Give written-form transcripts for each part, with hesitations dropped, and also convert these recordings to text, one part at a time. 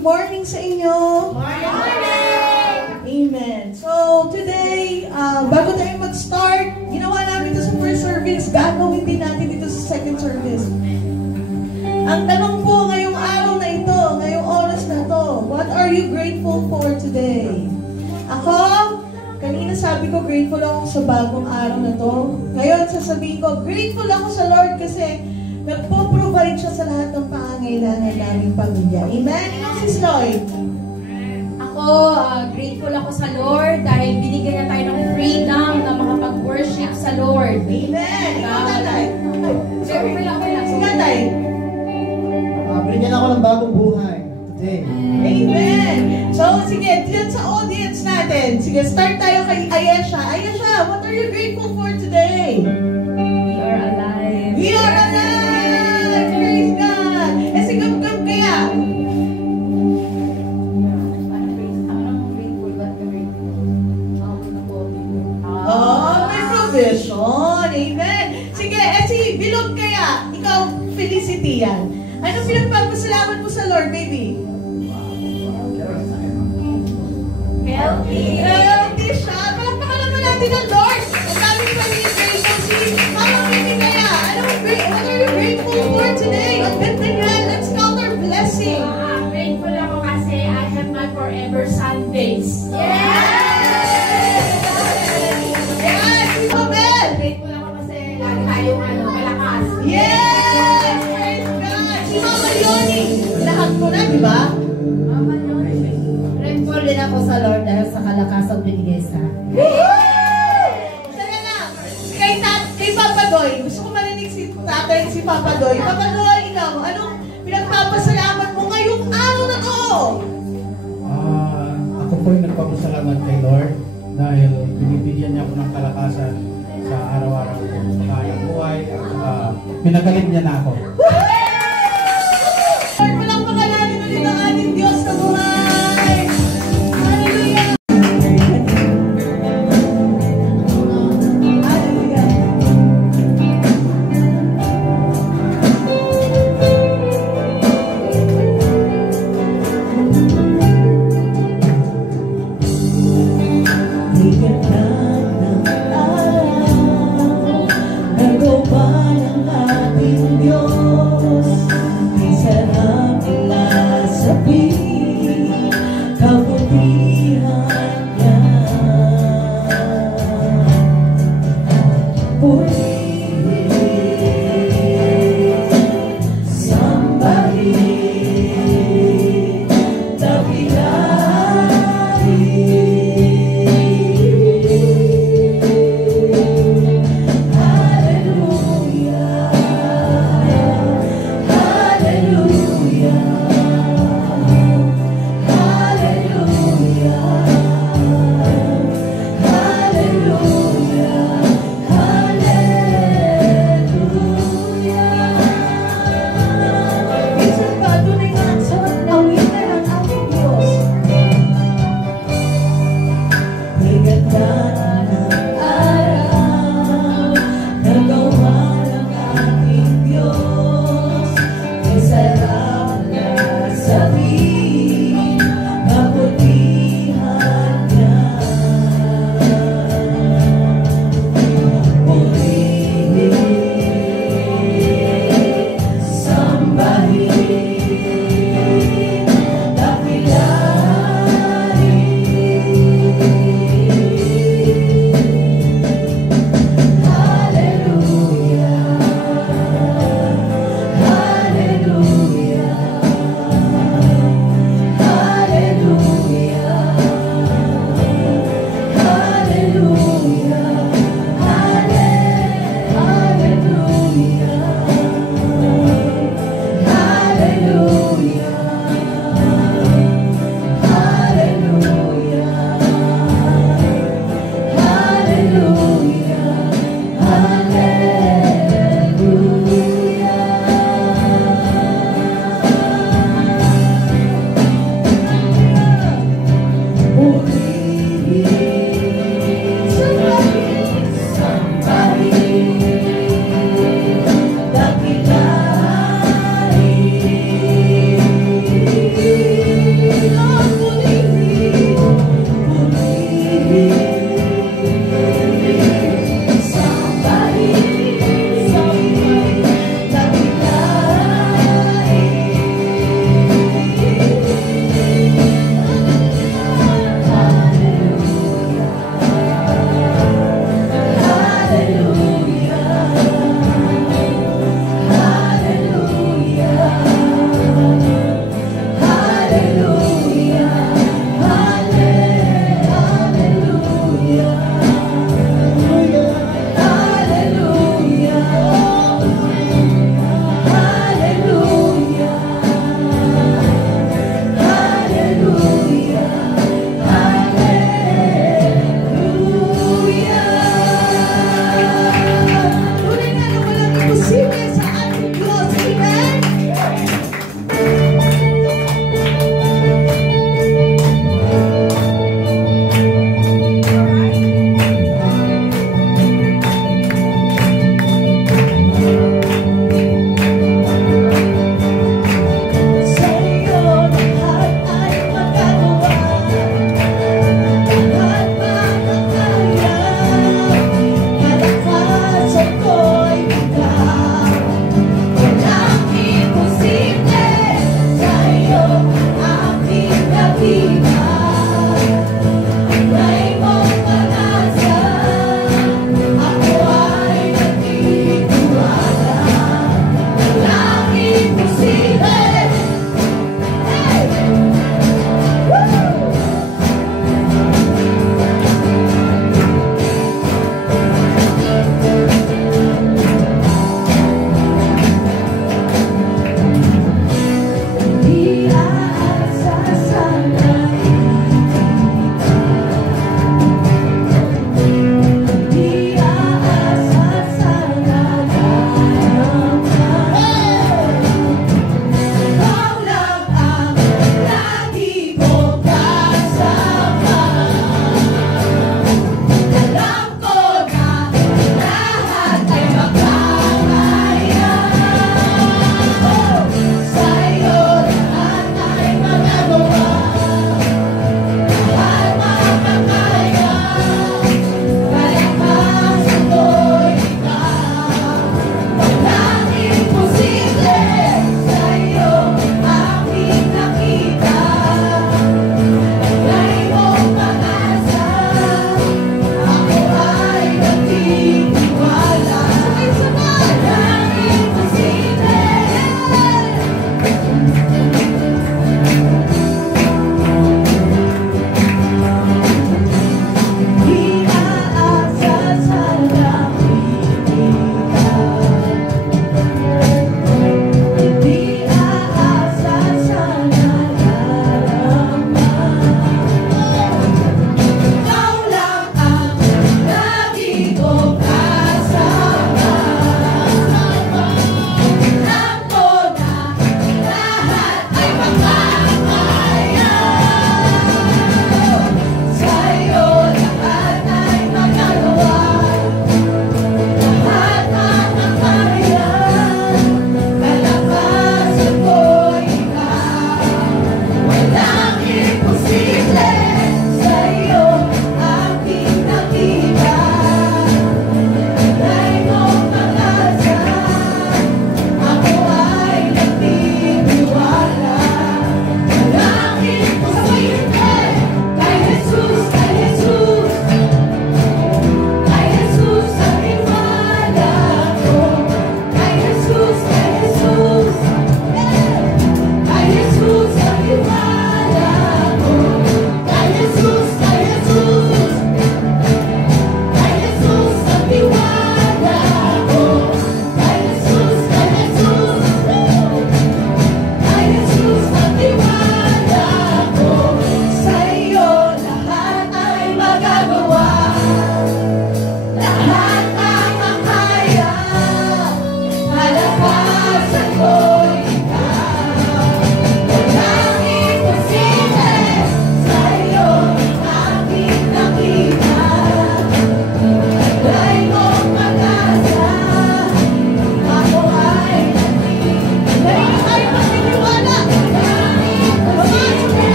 Good morning sa inyo. Morning! Amen. So, today, bago tayo mag-start, ginawa namin ito sa first service, gagawin din natin ito sa second service. Ang tanong po ngayong araw na ito, ngayong oras na to, what are you grateful for today? Ako, kanina sabi ko, grateful ako sa bagong araw na to. Ngayon, sasabihin ko, grateful ako sa Lord kasi nagpo-provide siya sa lahat ng pangangailangan naming pamilya. Amen? Sis Lloyd? Ako, grateful ako sa Lord dahil binigyan niya tayo ng freedom na makapag-worship sa Lord. Amen! Ikaw, tatay? Sorry, wala. Si tatay? Binigyan ako ng bagong buhay today. Amen! So, sige, dyan sa audience natin. Sige, start tayo kay Ayesha. Ayesha, what are you grateful for today? We are alive. We are alive! Praise God! Eh, si Gam-Gam kaya? Oh, may provision. Amen. Sige, eh si Bilog kaya? Ikaw, Felicity yan. Anong pinagpapasalamat mo sa Lord, baby? Healthy. Healthy siya. Palakpakan naman natin ang Lord. Ang daming celebration. Si Mama Mimi kaya. What are you grateful for today? Ang ganda niya. Let's count our blessing. Grateful ako kasi I have my forever Sundays. Yes! Si Mabel! Grateful ako kasi lagi tayong malakas. Yes! Praise God! Si Mama Yoni! Lahat mo na, di ba? Grateful din ako sa Lord dahil sa kalakasang binigay sa akin. Sana lang. Kay Papa Doy. Gusto ko marinig si tatay si Papa Doy. Papa Doy, ikaw, anong pinagpapasalamat mo ngayong araw na to? Ako po yung nagpapasalamat kay Lord dahil binibigyan niya ako ng kalakasan sa araw-araw ko sa kanyang buhay at pinagaling niya na ako. Lord, walang pangalanan ulit ang ating Diyos na buhay. Hallelujah! Hallelujah! Nagawa ng ating Diyos.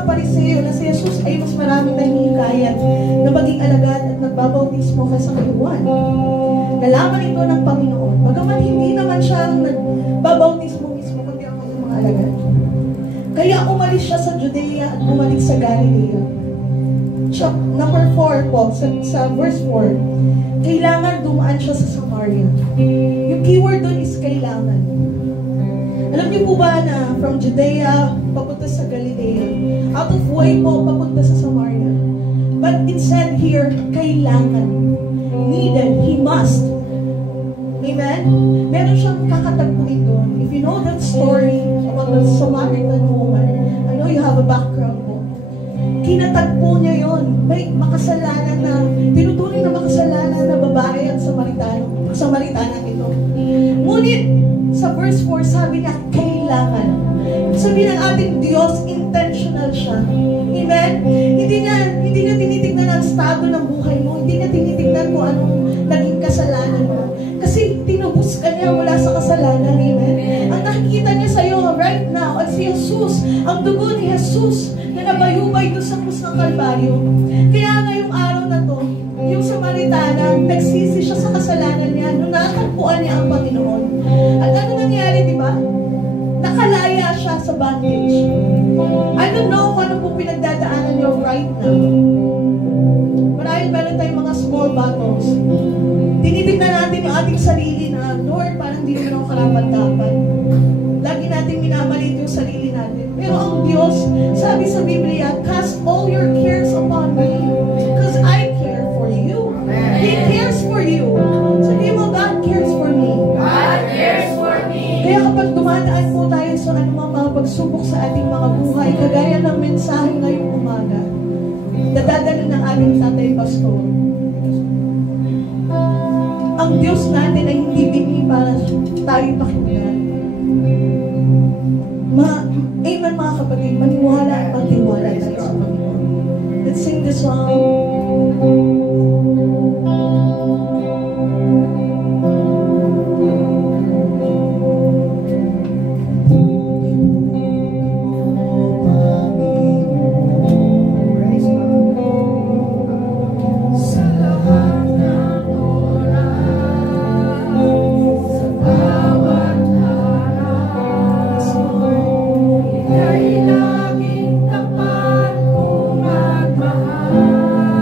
mga Pariseo na si Jesus ay mas maraming nahihikayat na maging alagad at nagbabautismo kaysa kay Juan. Nalaman ito ng Panginoon. Bagaman hindi naman siya nagbabautismo mismo, kundi ang kanyang mga alagad. Kaya umalis siya sa Judea at bumalik sa Galilea. Number 4 po, sa verse 4, kailangan dumaan siya sa Samaria. Yung keyword doon is kailangan. Alam niyo po ba na from Judea papunta sa Galilea, out of way po papunta sa Samaria. But it said here, kailangan. Needed, he must. Amen? Meron siyang kakatagpuin doon. If you know that story about the Samaritan woman, I know you have a background po. Kinatagpo niya yon. May makasalanan na, tinuturing na makasalanan na babae ang Samaritanang ito. Ngunit, sa verse 4, sabi niya, kailangan. Sabi ng ating Diyos, intentional siya. Amen? Hindi niya tinitignan ang estado ng buhay mo. Hindi niya tinitignan kung anong naging kasalanan mo. Kasi tinubos ka niya mula sa kasalanan. Amen? Ang nakikita niya sa iyo right now ay si Jesus. Ang dugo ni Jesus na nabayubay doon sa krus ng Kalbaryo. Kaya ngayong araw na to, yung Samaritana, nagsisi siya sa kasalanan niya nung natagpuan niya ang Panginoon. At ano nangyari, di ba? Nakalaya siya sa bondage. I don't know kung ano po pinagdadaanan niyo right now. Marahil meron tayong mga small battles. Tinitignan natin yung ating sarili na, Lord, parang di naman ako karapat-dapat. Lagi natin minamalit yung sarili natin. Pero ang Diyos, sabi sa Biblia, cast all your cares upon me because I care for you. He cares for you. Sabi mo, God cares for me. God cares for me. Kaya kapag dumadaan po tayo sa anumang mga pagsubok sa ating mga buhay, kagaya ng mensahe ngayong umaga, nadadala ng aming tatay pastor. Ang Diyos natin ay hindi binhi para tayo pakinggan. Amen mga kapatid, maniwala at magtiwala tayo sa Panginoon. Let's sing this song. Ika'y laging tapat kung magmahal.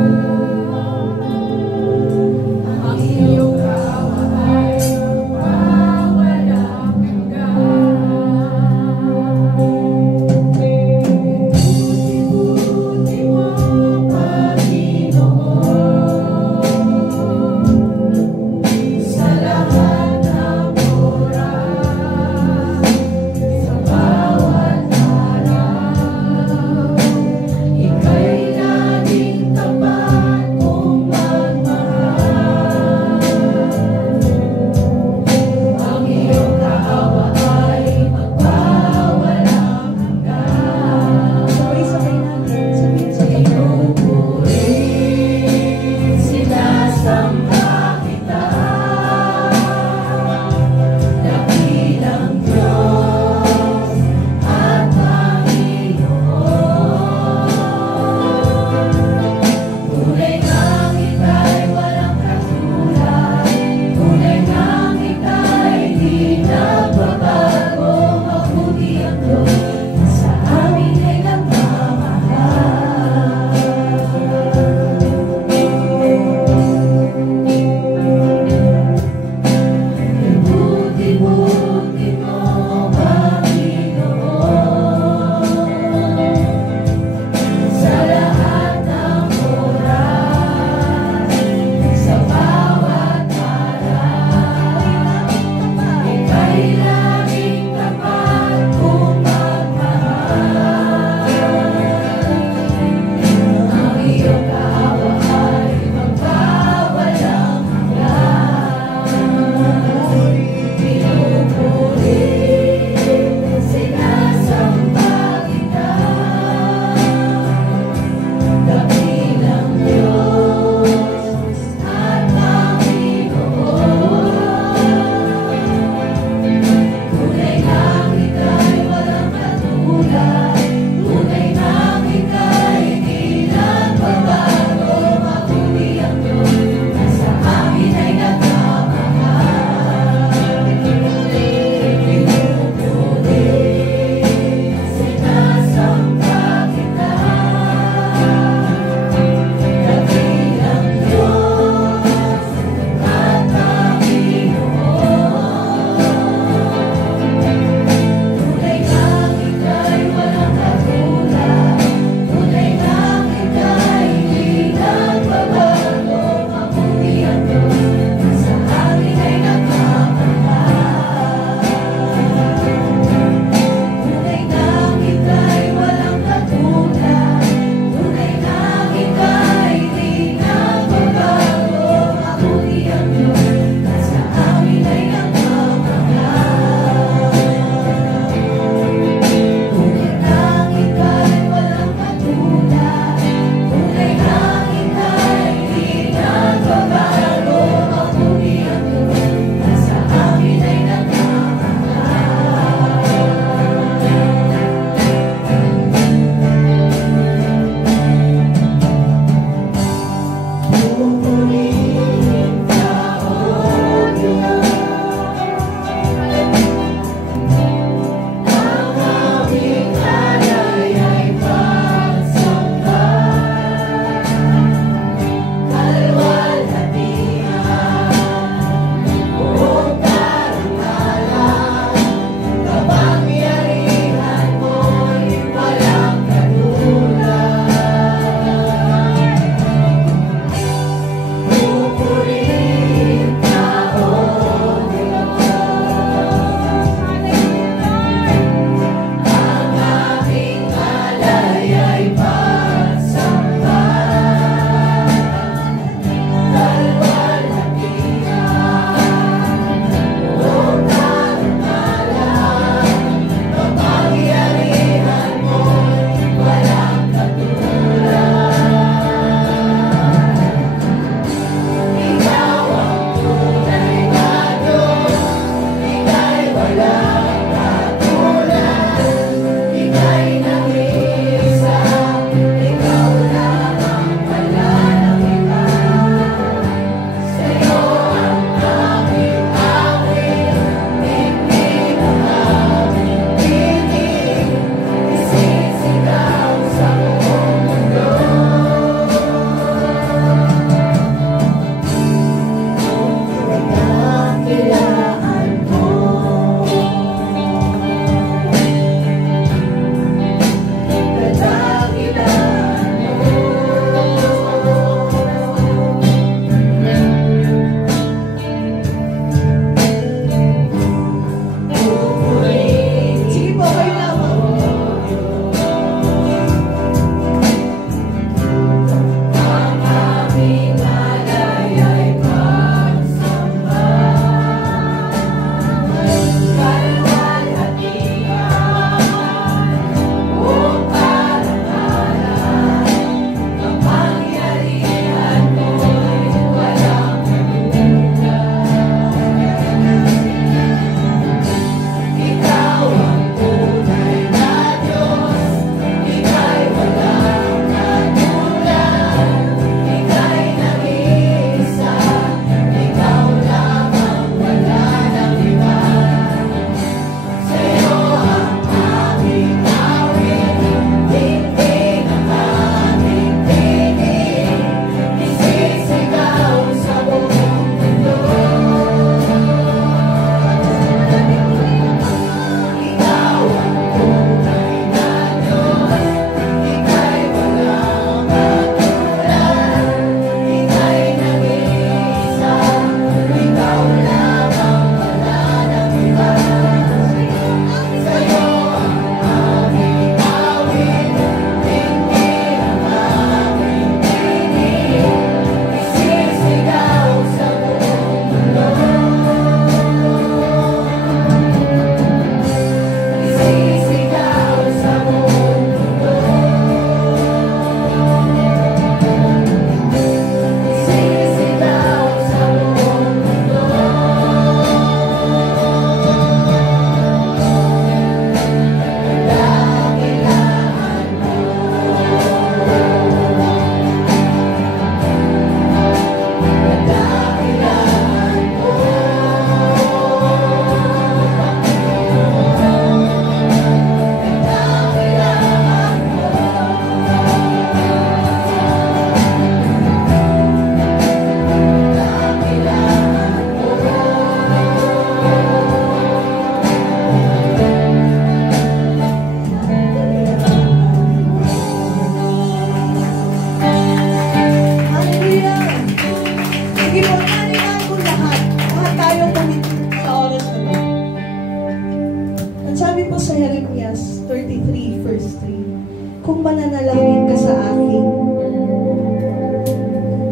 kung mananalangin ka sa akin,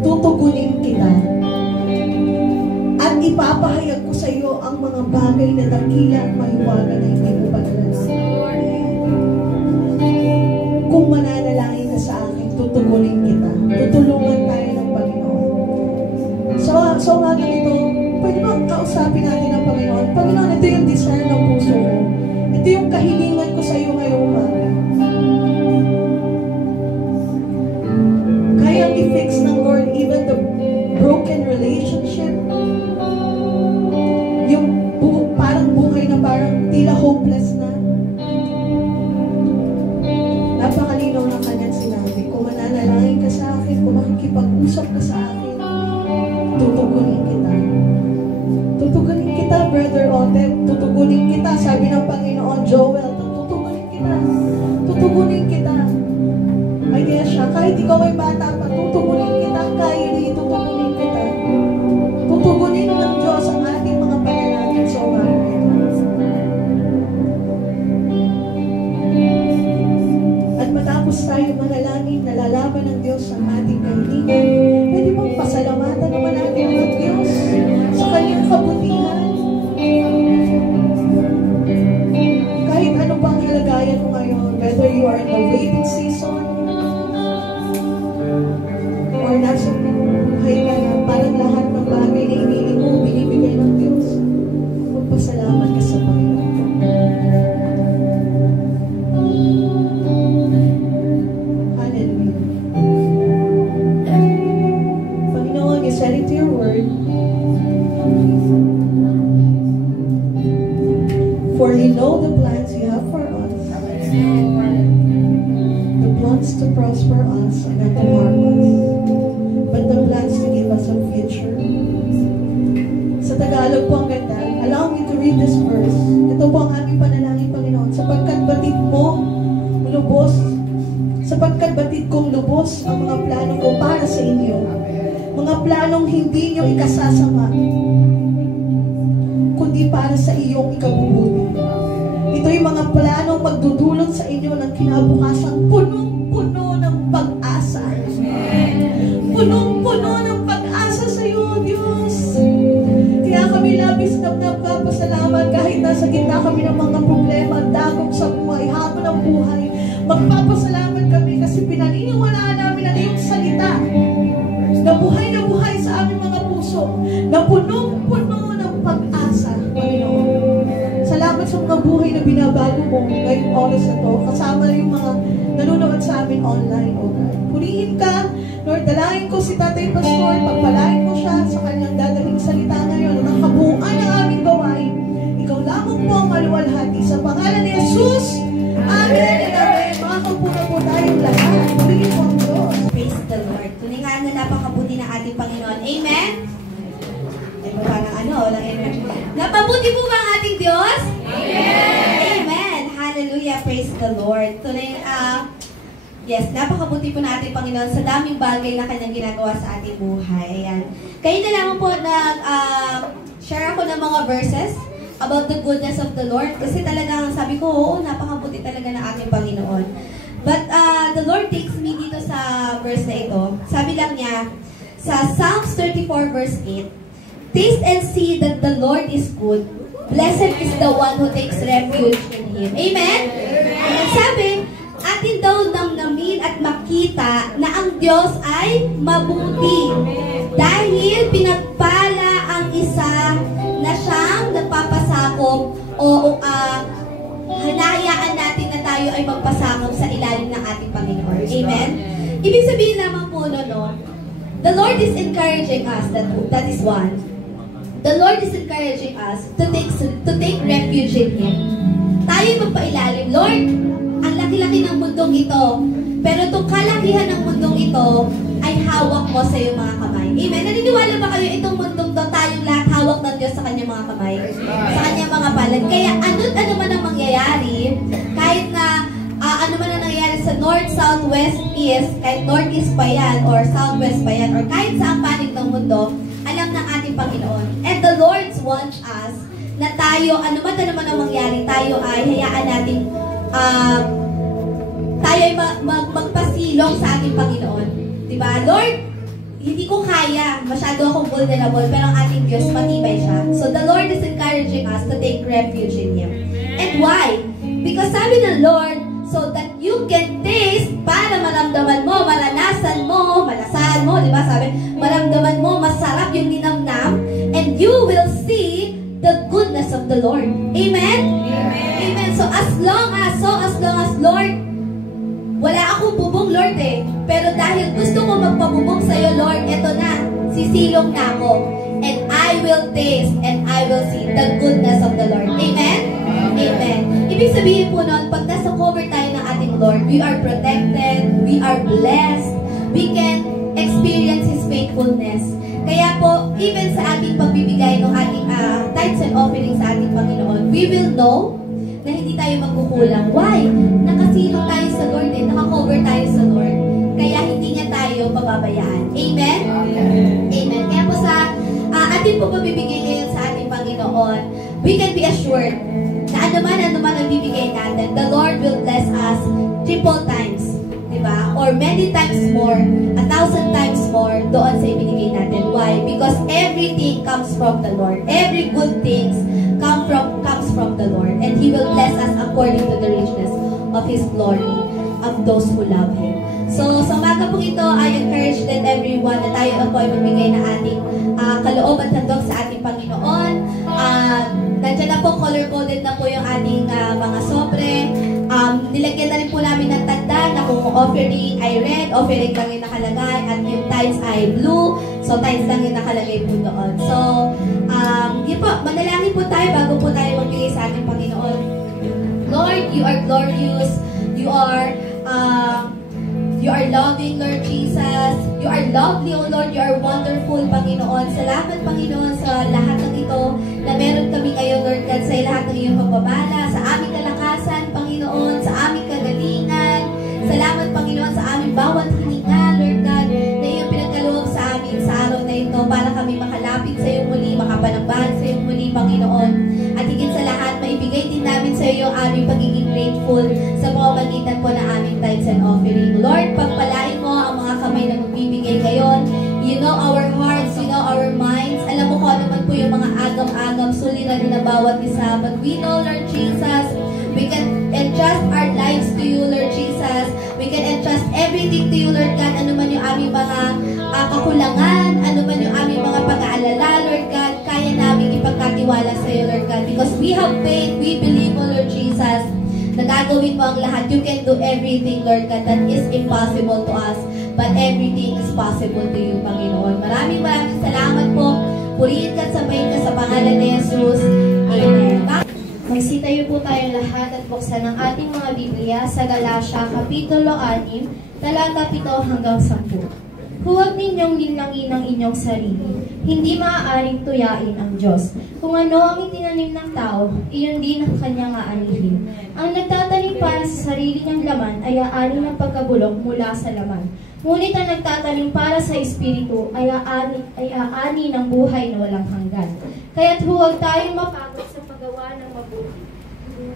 tutugunin kita. At ipapahayag ko sa iyo ang mga bagay na dakila at mahiwaga na hindi mo pa nalalaman. Kung mananalangin ka sa akin, tutugunin kita. Tutulungan tayo ng Panginoon. So umaga ito, pwede ba kausapin natin ang Panginoon? Panginoon, ito yung desire ng puso ko. Ito yung kahilingan ko sa iyo ngayong umaga. Kayang i-fix ng Lord even the broken relationship. Yung parang buhay na parang tila hopeless na. Napakalinaw ng kanyang sinabi. Kung mananalangin ka sa akin, kung makikipag-usap ka sa akin, tutugunin kita. Tutugunin kita, Brother Otep. Tutugunin kita. Sabi ng Panginoon, Joel, tutugunin kita. Tutugunin kita. Ayesha, kahit ikaw ay bata pa, tutugunin kita. Kylie, tutugunin kita. Tutugunin ng Diyos ang ating mga panalangin sa umaga ito. At matapos tayo manalangin, nalalaman ng Diyos ang ating kahilingan, pwede mong pasalamatan naman natin ang Diyos sa kanyang kabutihan. Kahit ano pang kalagayan mo ngayon, whether you are in the waiting season, or nasa buhay ka na, parang lahat ng bagay na iniling mo, binibigay ng Diyos, magpasalamat ka sa Panginoon. Hallelujah. Panginoon, you said into your word, for you know the plans you have for us, the plans to prosper us and not to harm us, but the plans to give us a future. Sa Tagalog po ang ganda. Allow me to read this verse. Ito po ang aming panalangin, Panginoon. Sapagkat batid mo lubos, sapagkat batid kong lubos ang mga plano ko para sa inyo. Mga planong hindi nyo ikasasama, kundi para sa iyong ikabubuti. Ito yung mga planong magdudulot sa inyo ng kinabukasang punong-puno ng pag-asa. Punong-puno ng pag-asa sa iyo, Diyos. Kaya kami labis na nagpapasalamat kahit nasa gitna kami ng mga problema, dagok sa buhay, hamon ng buhay. Magpapasalamat kami kasi pinaniniwalaan namin ang iyong salita na buhay sa aming mga puso, na punong-puno ng pag-asa, Panginoon. Salamat sa mga buhay na binabago mo ngayong oras na to, kasama yung mga nanonood sa amin online, O God. Purihin ka, Lord, dalangin ko si Tatay Pastor, pagpalain mo siya sa kanyang dadaling salita ngayon, at ang kabuuan ng aming gawain, ikaw lamang po ang maluwalhati. Sa pangalan ni Jesus, Amen and Amen. Mga kapura po tayong lahat. Purihin mo ang Diyos. Praise the Lord. Tuningan na napakabuti ng ating Panginoon. Amen? Ay, parang walang amen. Napabuti po ba ang ating Diyos? Amen! Amen! Hallelujah! Praise the Lord. Yes, napakabuti po na ating Panginoon sa daming bagay na kanyang ginagawa sa ating buhay. Ayan. Kayo na lamang po share ako ng mga verses about the goodness of the Lord. Kasi talagang sabi ko, oo, napakabuti talaga ng ating Panginoon. But the Lord takes me dito sa verse na ito. Sabi lang niya, sa Psalms 34 verse 8, taste and see that the Lord is good. Blessed is the one who takes refuge in Him. Amen? Amen. Sabi, atin daw namnamin at makita na ang Diyos ay mabuti. Dahil pinagpala ang isa na siyang nagpapasakop o hanayaan natin na tayo ay magpasakop sa ilalim ng ating Panginoon. Amen? Ibig sabihin lamang po no, the Lord is encouraging us, that is one. The Lord is encouraging us to take refuge in Him. Tayo magpailalim, Lord, ang laki-laki ng mundong ito, pero itong kalakihan ng mundong ito ay hawak mo sa iyong mga kamay. Amen? Naniniwala ba kayo itong mundong to, tayong lahat hawak ng Diyos sa kanyang mga kamay? Sa kanyang mga palad. Kaya ano man ang mangyayari, kahit na ano man ang nangyayari sa north, south, west, east, kahit northeast pa yan, or southwest pa yan, or kahit sa panig ng mundo, alam ng ating Panginoon. And the Lord wants us na tayo, ano man ang mangyari, tayo ay hayaan natin tayo ay magpasilong sa ating Panginoon. Diba? Lord, hindi ko kaya. Masyado akong vulnerable, pero ang ating Diyos, matibay siya. So the Lord is encouraging us to take refuge in Him. And why? Because sabi ng Lord, so that you can taste, para maramdaman mo, malanasan mo, malasahan mo, diba? Sabi, maramdaman mo, masarap yung ninamnam, and you will see the goodness of the Lord. Amen? Amen. Amen. So as long as Lord, wala akong bubong, Lord eh. Pero dahil gusto ko magpabubong sa'yo, Lord, eto na, sisilong na ako. And I will taste and I will see the goodness of the Lord. Amen? Amen. Ibig sabihin po nun, pag nasa cover tayo ng ating Lord, we are protected, we are blessed, we can experience His faithfulness. Kaya po, even sa ating pagbibigay ng ating tithes and offerings sa ating Panginoon, we will know na hindi tayo magkukulang. Why? Nakasilong tayo sa Lord eh, nakakover tayo sa Lord. Kaya hindi niya tayo pababayaan. Amen? Amen. Kaya po sa ating po pabibigay ngayon sa ating Panginoon, we can be assured na anuman ang bibigay natin, the Lord will bless us triple times. Diba? Or many times more, 1,000 times more doon sa ibinigay natin. Why? Because everything comes from the Lord. Every good things comes from the Lord. And He will bless us according to the richness of His glory of those who love Him. So, sa umaga po ito, I encourage that everyone na tayo po ay magbigay ng ating kaloob at handog sa ating Panginoon. Nandiyan na po, color-coded na po yung ating mga sobre. Nilagyan na rin po namin ng tanda na kung offering ay red, offering lang yung nakalagay, at yung tithes ay blue, so tithes lang yung nakalagay po doon. So, yun po, manalangin po tayo bago po tayo magbigay sa ating Panginoon. Lord, you are glorious, you are loving, Lord Jesus. You are lovely, O Lord. You are wonderful, Panginoon. Salamat, Panginoon, sa lahat ng ito na meron kami ngayon, Lord God, sa lahat ng iyong pagbabala, sa aming kalakasan, Panginoon, sa aming kagalingan. Salamat, Panginoon, sa aming bawat hininga, Lord God, na iyong pinagkaloob sa amin sa araw na ito para kami makalapit sa iyo muli, makapanambahan sa iyo muli, Panginoon. At higit sa lahat, maibigay din namin sa iyo ang aming pagiging grateful sa pamamagitan po na aming tithes and offering. Lord, pagpalain mo ang mga kamay na magbibigay ngayon. You know our hearts, you know our minds. Alam mo ko naman po yung mga agam-agam, suliranin na bawat isa. But we know, Lord Jesus, we can entrust our lives to you, Lord Jesus. We can entrust everything to you, Lord God. Ano man yung aming mga kakulangan, ano man yung aming mga pag-aalala, Lord God, kaya namin ipagkatiwala sa iyo, Lord God. Because we have faith, we believe, O Lord Jesus, na gagawin mo ang lahat. You can do everything, Lord God, that is impossible to us. But everything is possible to you, Panginoon. Maraming salamat po. Purihin ka, sabayin ka sa pangalan ni Jesus. Amen. Magsitayo po tayong lahat at buksan ang ating mga Biblia sa Galatia, Kapitulo 6, talata 7 hanggang 10. Huwag ninyong linangin ang inyong sarili. Hindi maaaring tuyain ang Diyos. Kung ano ang itinanim ng tao, iyon din ang kanyang aanihin. Ang nagtatanim para sa sarili niyang laman ay aani ng pagkabulok mula sa laman. Ngunit ang nagtatanim para sa Espiritu ay aani ng buhay na walang hanggan. Kaya't huwag tayong mapagod sa paggawa ng mabuti.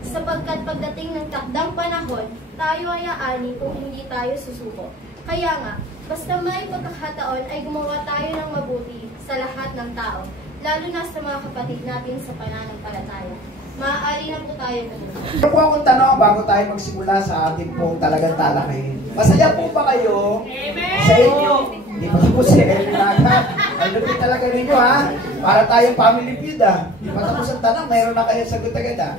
Sapagkat pagdating ng takdang panahon, tayo ay aani kung hindi tayo susuko. Kaya nga, basta may pagkakataon ay gumawa tayo ng mabuti sa lahat ng tao, lalo na sa mga kapatid natin sa pananampalataya. Maaari na po tayo pumunta. Ano po akong tanong bago tayo magsimula sa ating pong talagang talakayin? Masaya po ba kayo? Amen! Sa inyo? Hindi pa po sa inyo agad. Ang lupit talaga ninyo ha? Para tayong family feud ha? Hindi pa tapos ang tanong, mayroon na kayo sagot agad ha?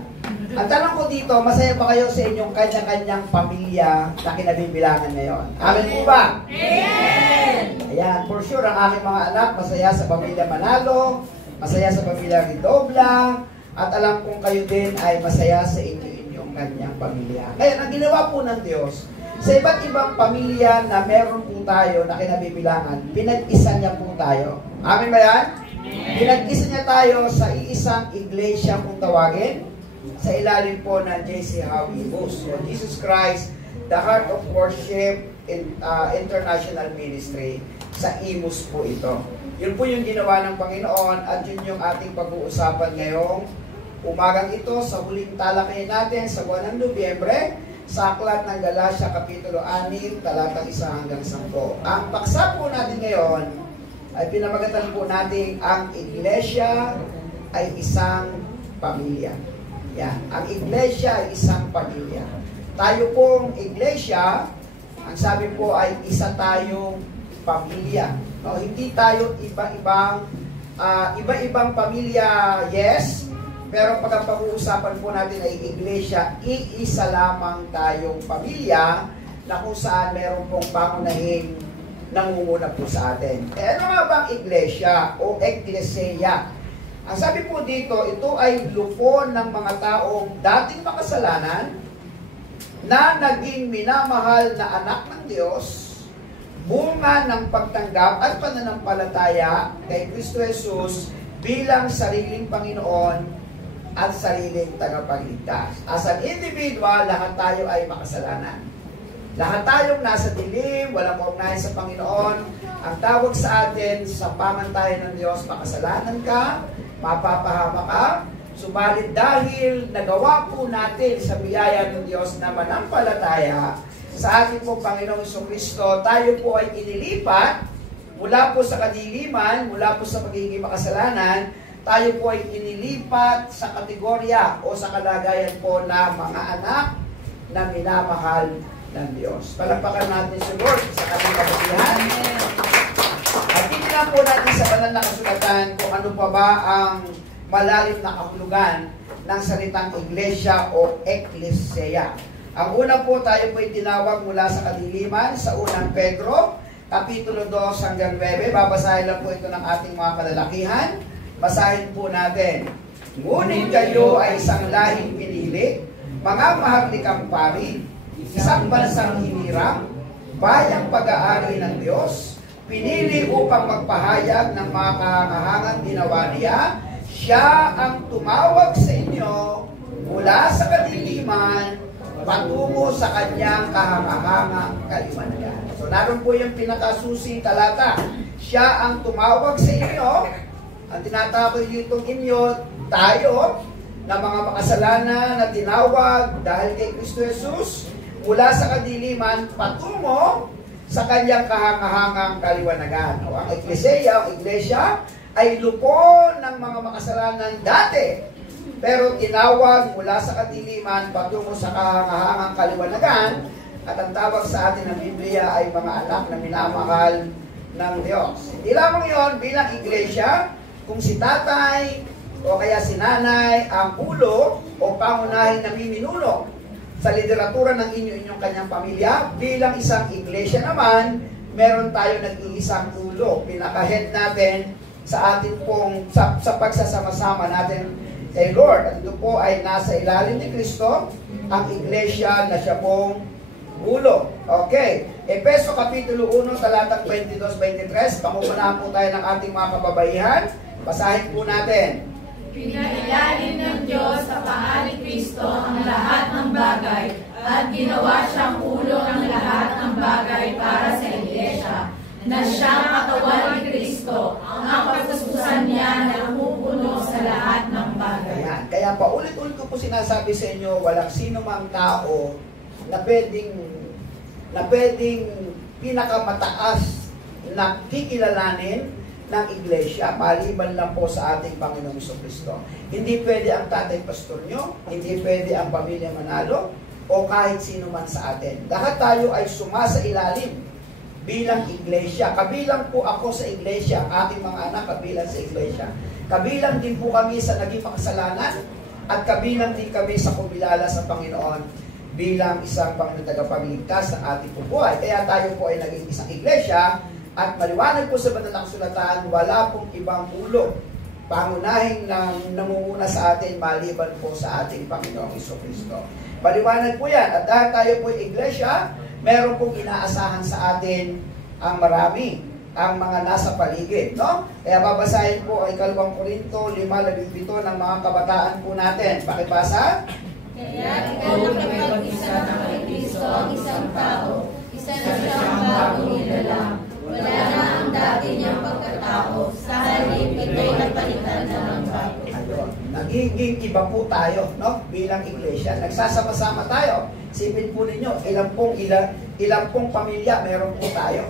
Ang tanong ko dito, masaya ba kayo sa inyong kanya-kanyang pamilya na kinabibilangan ngayon? Amen po ba? Amen! Ayan, for sure, ang aking mga anak, masaya sa pamilya Manalo, masaya sa pamilya Ridobla, at alam kong kayo din ay masaya sa inyong kanyang pamilya. Kaya, ang ginawa po ng Diyos, sa iba't ibang pamilya na meron po tayo na kinabibilangan, pinag-isa niya po tayo. Amen ba yan? Pinag-isa niya tayo sa iisang iglesia kung tawagin, sa ilalim po ng J.C. Howie Booth. So, Jesus Christ, the Heart of Worship International Ministry, sa Imus po ito. Yun po yung ginawa ng Panginoon at yun yung ating pag-uusapan ngayong umagang ito sa huling talakayan natin sa buwan ng Nobyembre sa aklat ng Galatia, Kapitulo 6, talatang 1 hanggang 10. Ang paksa po natin ngayon ay pinamagatan po natin ang iglesia ay isang pamilya. Yan. Ang iglesia ay isang pamilya. Tayo pong iglesia, ang sabi po ay isa tayong pamilya. No, hindi tayo iba-ibang pamilya, yes, pero pag ang pag-uusapan po natin ay iglesia, iisa lamang tayong pamilya na kung saan meron pong pangunahing nangunguna po sa atin. Ano nga bang iglesia o ecclesia? Ang sabi po dito, ito ay lupon ng mga taong dating makasalanan na naging minamahal na anak ng Diyos, bunga ng pagtanggap at pananampalataya kay Kristo Jesus bilang sariling Panginoon at sariling tagapagligtas. As an individual, lahat tayo ay makasalanan. Lahat tayong nasa dilim, walang kaugnayan sa Panginoon. Ang tawag sa atin sa pamantayan ng Diyos, makasalanan ka, mapapahama ka, subalit dahil nagawa po natin sa biyaya ng Diyos na manampalataya sa ating pong Panginoong Jesucristo, tayo po ay inilipat mula po sa kadiliman, mula po sa pagiging makasalanan, tayo po ay inilipat sa kategorya o sa kalagayan po na mga anak na minamahal ng Diyos. Palakpakan natin si Lord sa kanyang kabutihan. At tingnan po natin sa banal na kasulatan kung ano pa ba ang malalim na kahulugan ng salitang iglesia o ecclesia. Ang una po, tayo po tinawag mula sa kadiliman sa unang Pedro, Kapitulo 2 hanggang 9. Babasahin lang po ito ng ating mga kalalakihan. Basahin po natin. Ngunit kayo ay isang lahing pinili, mga mahaglikang pari, isang bansang hinirang, bayang pag-aari ng Diyos, pinili upang magpahayag ng mga kahangahangang ginawa niya. Siya ang tumawag sa inyo mula sa kadiliman patungo sa kanyang kahangahangang kaliwanagan. So, naroon po yung pinakasusing talata. Siya ang tumawag sa inyo. Ang tinatawag itong inyo, tayo, na mga makasalanan na tinawag dahil kay Kristo Jesus, mula sa kadiliman patungo sa kanyang kahangahangang kaliwanagan. O, ang ecclesia, ang iglesia, ay lupon ng mga makasalanan dati, pero tinawag mula sa kadiliman patungo sa kahangahangang kaliwanagan, at ang tawag sa atin ng Biblia ay mga anak na minamahal ng Diyos. Hindi lamang yon, bilang iglesia, kung si tatay o kaya si nanay ang ulo o pangunahing namiminuno sa lideratura ng inyong kanyang pamilya, bilang isang iglesia naman, meron tayo nag-iisang ulo, pinaka-head natin sa atin pong sa pagsasama-sama natin kay Lord. At ito po ay nasa ilalim ni Kristo, ang iglesia na siya pong ulo. Okay. Efeso Kapitulo 1, talatang 22-23. Pangunahan po tayo ng ating mga kababaihan. Basahin po natin. Pinailalim ng Diyos sa paa ni Kristo ang lahat ng bagay at ginawa siyang ulo ng lahat ng bagay para sa iglesia, na siyang katawan ni Kristo, ang pagsususan niya na pumupuno sa lahat ng bagay. Ayan. Kaya paulit-ulit ko po sinasabi sa inyo, walang sino mang tao na pwedeng pinakamataas na kikilalanin ng iglesia, maliban lang po sa ating Panginoong Jesucristo. Hindi pwede ang tatay pastor nyo, hindi pwede ang pamilya Manalo, o kahit sino man sa atin. Lahat tayo ay sumasailalim bilang iglesia. Kabilang po ako sa iglesia, ating mga anak kabilang sa iglesia. Kabilang din po kami sa naging makasalanan, at kabilang din kami sa kumilala sa Panginoon bilang isang Panginoon tagapagligtas ng ating buhay. Kaya tayo po ay naging isang iglesia, at maliwanag po sa banal na kasulatan, wala pong ibang ulo, pangunahing namumuna sa atin maliban po sa ating Panginoong Jesucristo. Maliwanag po yan. At dahil tayo po ay iglesia, meron pong inaasahan sa atin ang marami, ang mga nasa paligid, no? Kaya babasahin po ay 2 Korinto 5:17 ng mga kabataan po natin. Pakibasa. Kaya ikaw nakipag-isa na kay Kristo ang isang tao, isa na siyang bagong nilalang. Wala na ang dati niyang pagkatao, sa halip ito'y napalitan na ng bago. Ayun. Nagiging iba po tayo, no? Bilang iglesia. Nagsasama-sama tayo. Sipin po ninyo, ilang pong pamilya meron po tayo.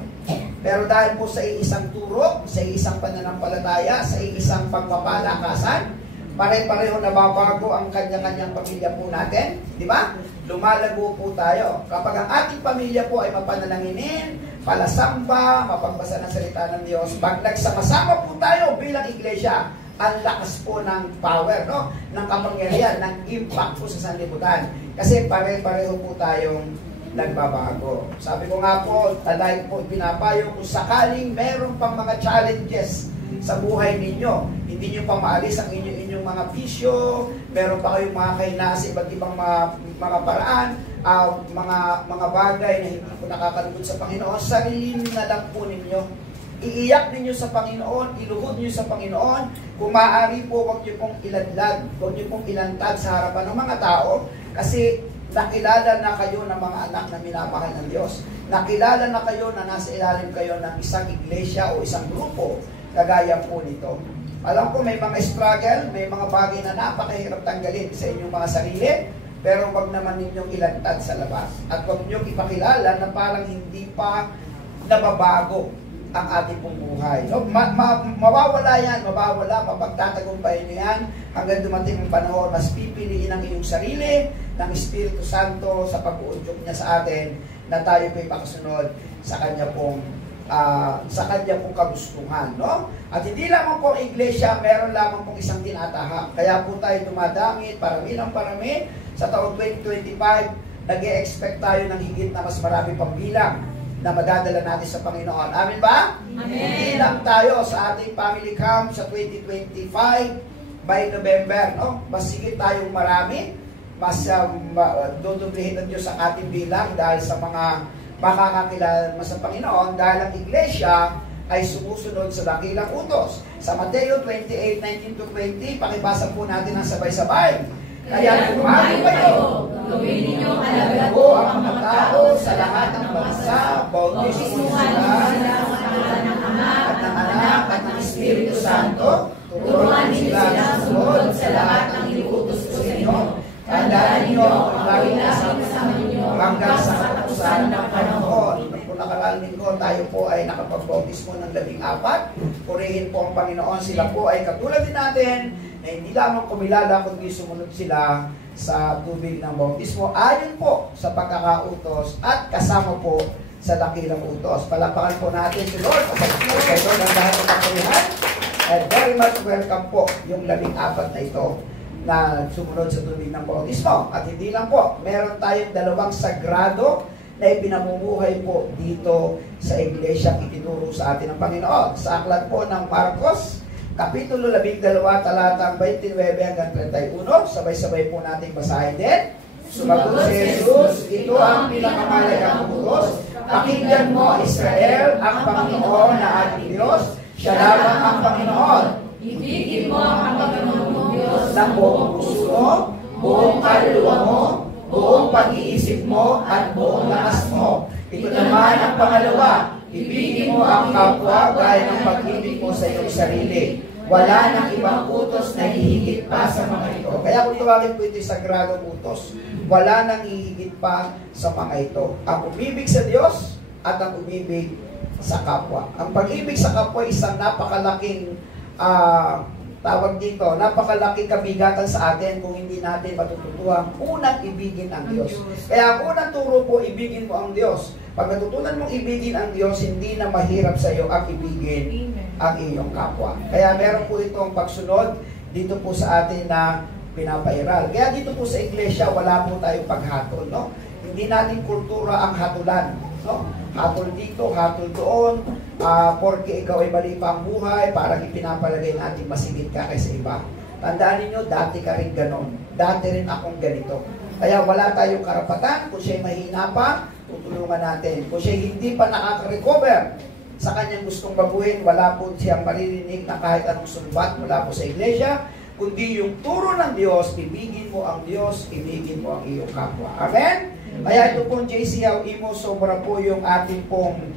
Pero dahil po sa isang turo, sa isang pananampalataya, sa isang pagpapalakasan, pare-pareho nababago ang kanya-kanyang pamilya po natin. Di ba? Lumalago po tayo. Kapag ang ating pamilya po ay mapanalanginin, palasamba, mapagbasa ng salita ng Diyos, pag nagsama-sama po tayo bilang iglesia, ang lakas po ng power, no? Ng kapangyarihan, ng impact po sa sanlibutan. Kasi pare-pareho po tayong nagbabago. Sabi ko nga po, like po, pinapayo kung sakaling meron pang mga challenges sa buhay ninyo, hindi nyo pa maalis ang inyong mga bisyo, meron pa kayong mga kahinaan sa iba't ibang mga paraan, mga bagay na hindi po nakakalugod sa Panginoon, sarili na lang po ninyo. Iiyak ninyo sa Panginoon, iluhod niyo sa Panginoon. Kung maaari po, huwag niyo pong iladlad, huwag niyo pong ilantad sa harapan ng mga tao, kasi nakilala na kayo ng mga anak na minamahal ng Diyos. Nakilala na kayo na nasa ilalim kayo ng isang iglesia o isang grupo kagaya po nito. Alam ko may mga struggle, may mga bagay na napakahirap tanggalin sa inyong mga sarili, pero wag naman ninyong ilantad sa labas. At wag ninyong ipakilala na parang hindi pa nababago ang ating pong buhay. No? Mawawala yan, mapagtatagumpayan nyo yan, hanggang dumating ang panahon, mas pipiliin ang iyong sarili ng Espiritu Santo sa pag-uudyok niya sa atin, na tayo po'y makasunod sa kanya pong kagustuhan, no? At hindi lamang po ang iglesia, meron lamang pong isang tinatahak. Kaya po tayo dumadamit, parami ng parami. Sa taong 2025, nag-e-expect tayo ng higit na mas marami pang bilang na madadala natin sa Panginoon. Amen ba? Amen. Hindi lang tayo sa ating family camp sa 2025 by November, no? Mas higit tayong marami, mas dudublihin ng Diyos ang ating bilang dahil sa mga makakakilala mo sa Panginoon, dahil ang iglesia ay sumusunod sa dakilang utos. Sa Mateo 28:19-20, pakibasa po natin ang sabay-sabay. Kaya tumayo kayo, gawin ninyong alagad po ang mga tao sa lahat ng bansa, bautismuhan sila sa pangalan ng Ama at ng Anak at ng Espiritu Santo, turuan sila sumunod sa lahat ng iuutos ko sa inyo. Tandaan niyo ang laging kasama ninyo hanggang sa katapusan ng panahon. Kung nakaraan ko, tayo po ay nakapag-bautismo ng 14. Purihin po ang Panginoon. Sila po ay katulad din natin na hindi lamang kumilala kundi sumunod sila sa tubig ng bautismo ayon po sa pagkakautos at kasama po sa dakilang utos. Palapakan po natin si Lord at kayo ng lahat ng kapurihan. And very much welcome po yung 14 na ito na sumunod sa tubig ng bautismo. At hindi lang po, meron tayong 2 sagrado na ipinamumuhay po dito sa iglesia itinuro sa atin ng Panginoon. Sa aklat po ng Marcos, Kapitulo 12, talatang 29 hanggang 31, sabay-sabay po natin basahin din. Sumagot si Jesus, ito ang pinakamalagang utos. Pakinggan mo, Israel, ang Panginoon na ating Diyos. Siya lamang ang Panginoon. Ibigin mo ang Panginoon mong Diyos ng buong puso mo, buong kaluluwa mo, buong pag-iisip mo, at buong lakas mo. Ito naman ang pangalawa, ibigin mo ang kapwa gaya ng pag-ibig mo sa iyong sarili. Wala nang ibang utos na hihigit pa sa mga ito. Kaya kung tawagin po ito yung sagradong utos, wala nang hihigit pa sa mga ito. Ang umibig sa Diyos at ang umibig sa kapwa. Ang pag-ibig sa kapwa ay isang napakalaking tawag dito, napakalaking kabigatan sa atin kung hindi natin matututuhan unang ibigin ang Diyos. Kaya ang unang turo po, ibigin mo ang Diyos. Pag natutunan mong ibigin ang Diyos, hindi na mahirap sa iyo ang ibigin ang iyong kapwa. Kaya meron po itong pagsunod dito po sa atin na pinapairal. Kaya dito po sa iglesia, wala po tayong paghatol, no? Hindi natin kultura ang hatulan, no? Hatol dito, hatol doon, porque ikaw ay mali pa ang buhay, parang ipinapalagay natin masigit ka kaysa iba. Tandaan niyo, dati ka rin ganon. Dati rin akong ganito. Kaya wala tayong karapatan. Kung siya'y mahina pa, tutulungan natin. Kung siya'y hindi pa nakaka-recover sa kanyang gustong baguhin, wala po siyang maririnig na kahit anong sumbat mula po sa iglesia, kundi yung turo ng Diyos, ibigin mo ang Diyos, ibigin mo ang iyong kapwa. Amen? Kaya ito pong JC Imo, sobra po yung ating pong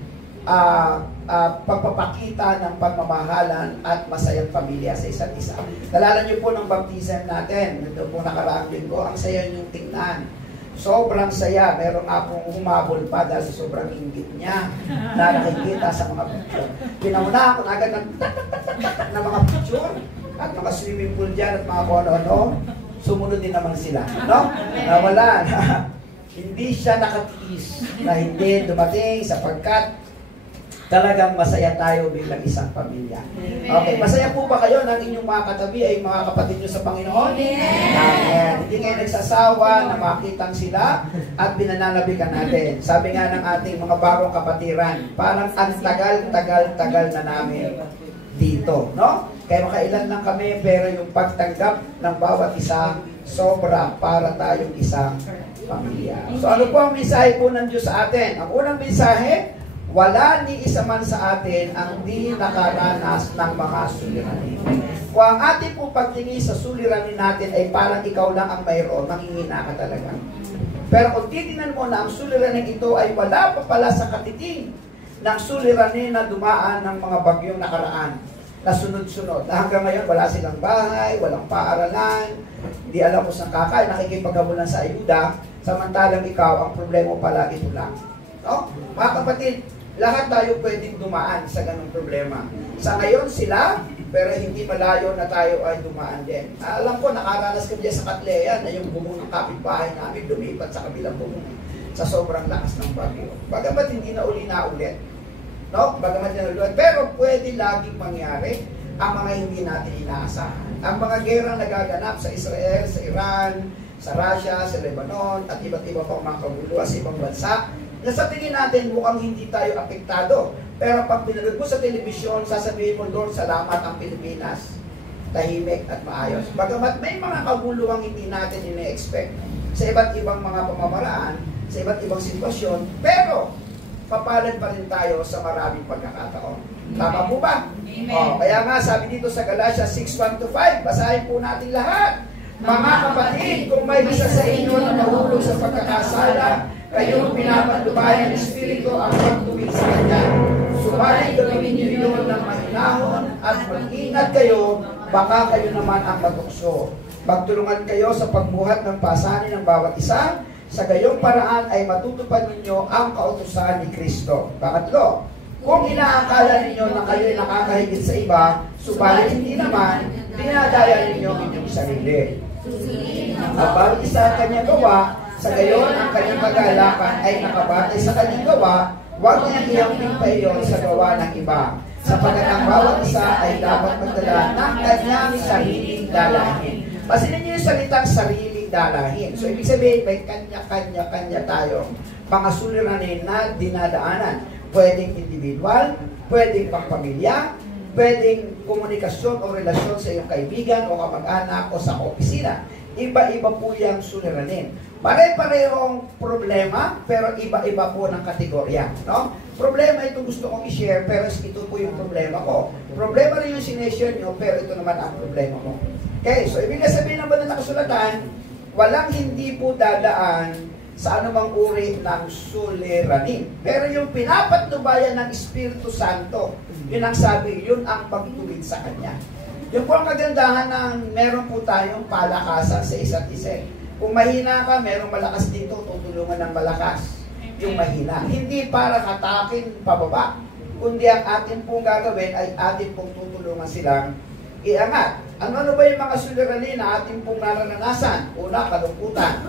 pagpapakita ng pagmamahalan at masayang pamilya sa isa't isa. Nalala niyo po ng baptism natin, ito po nakaraang linggo, ang saya niyong tingnan. Sobrang saya. Meron nga pong humabol pa dahil sa sobrang inggit niya na nakikita sa mga picture. Pinauna ako na agad ng tak-tak-tak-tak na mga picture at mga swimming pool dyan at mga kono-ano. Sumunod din naman sila. No? Nawala. Hindi siya nakatiis na hindi dumating sapagkat talagang masaya tayo bilang isang pamilya. Okay, masaya po ba kayo ng inyong mga katabi ay mga kapatid nyo sa Panginoon? Amen. Hindi kayo nagsasawa na makitang sila at binananabikan natin. Sabi nga ng ating mga bagong kapatiran, parang ang tagal-tagal-tagal na namin dito, no? Kaya makailan lang kami, pero yung pagtanggap ng bawat isa, sobra para tayong isang pamilya. So ano po ang mensahe po ng Diyos sa atin? Ang unang mensahe, wala ni isa man sa atin ang di nakaranas ng mga suliranin. Kung ang ating po pagtingin sa suliranin natin ay parang ikaw lang ang mayroon, manghihina ka talaga. Pero kung titingnan mo na ang suliranin ito ay wala pa pala sa katiting ng suliranin na dumaan ng mga bagyong nakaraan, na sunod-sunod, na hanggang ngayon wala silang bahay, walang paaralan, hindi alam kung saan kakain, nakikipaghabulan sa ayuda, samantalang ikaw, ang problema mo palagi ito lang. No? Mga kapatid, lahat tayo pwedeng dumaan sa ganung problema. Sa ngayon sila, pero hindi malayo na tayo ay dumaan din. Alam ko, nakaranas ka dyan sa Katleya na yung bumong ng kapitbahay namin lumipat sa kabilang bumong sa sobrang lakas ng bagyo. Bagamat hindi na uli na ulit. No? Bagamat hindi na ulit. Pero pwede laging mangyari ang mga hindi natin inaasahan. Ang mga gerang nagaganap sa Israel, sa Iran, sa Russia, sa Lebanon, at iba't iba pang mga kaguluhan sa ibang bansa, na sa tingin natin mukhang hindi tayo apektado. Pero pag pinanood mo sa telebisyon, sasabihin mo, Lord, salamat ang Pilipinas. Tahimik at maayos. Bagamat may mga kaguluhang hindi natin ina-expect sa iba't ibang mga pamamaraan, sa iba't ibang sitwasyon, pero papalad pa rin tayo sa maraming pagkakataon. Tama po ba? Oh, kaya nga sabi dito sa Galatia 6:1-5, basahin po natin lahat. Mga kapatid, kung may isa sa inyo na nahulog sa pagkakasala, kayong pinapatubayan ng Espiritu ang pagtuwid sa Kanya. Subalit gawin niyo yun ng mahinahon at mag-ingat kayo, baka kayo naman ang matukso. Magtulungan kayo sa pagbuhat ng pasanin ng bawat isa, sa gayong paraan ay matutupad ninyo ang kautusan ni Kristo. Pangatlo, kung inaakala ninyo na kayo'y nakakahigit sa iba, subalit hindi naman, dinadaya ninyo inyong sarili. Ang bawat isa ang kanyang gawa, sa gayon ang kanyang kagalakan ay nakabatay sa kanyang gawa, huwag niyang iyamping pa iyon sa gawa ng iba. Sapagkat ang bawat isa ay dapat magdala ng kanyang sariling dalahin. Pasinin niyo yung salitang sariling dalahin. So, ibig sabihin, may kanya-kanya tayong mga suliranin na dinadaanan. Pwedeng individual, pwedeng pangpamilya, pwedeng komunikasyon o relasyon sa iyong kaibigan o kamag-anak o sa opisina. Iba-iba po yung suliranin. Pare-parehong problema, pero iba-iba po ng kategorya. No? Problema ito gusto kong i-share, pero ito po yung problema ko. Problema rin yung sineshare nyo, pero ito naman ang problema ko. Okay, so ibig sabihin naman na nakasulatan, walang hindi po dadaan sa anumang uri ng suliranin. Pero yung pinapatnubayan ng Espiritu Santo, yun ang sabi, yun ang pagtuwid sa Kanya. Yung po ang kagandahan ng meron po tayong palakasan sa isa't isa. Kung mahina ka, merong malakas dito, tutulungan ng malakas yung mahina. Hindi para hatakin pababa, kundi ang atin pong gagawin ay atin pong tutulungan silang iangat. Ano ba yung mga suliranin na atin pong naranasan? Una, kalungkutan.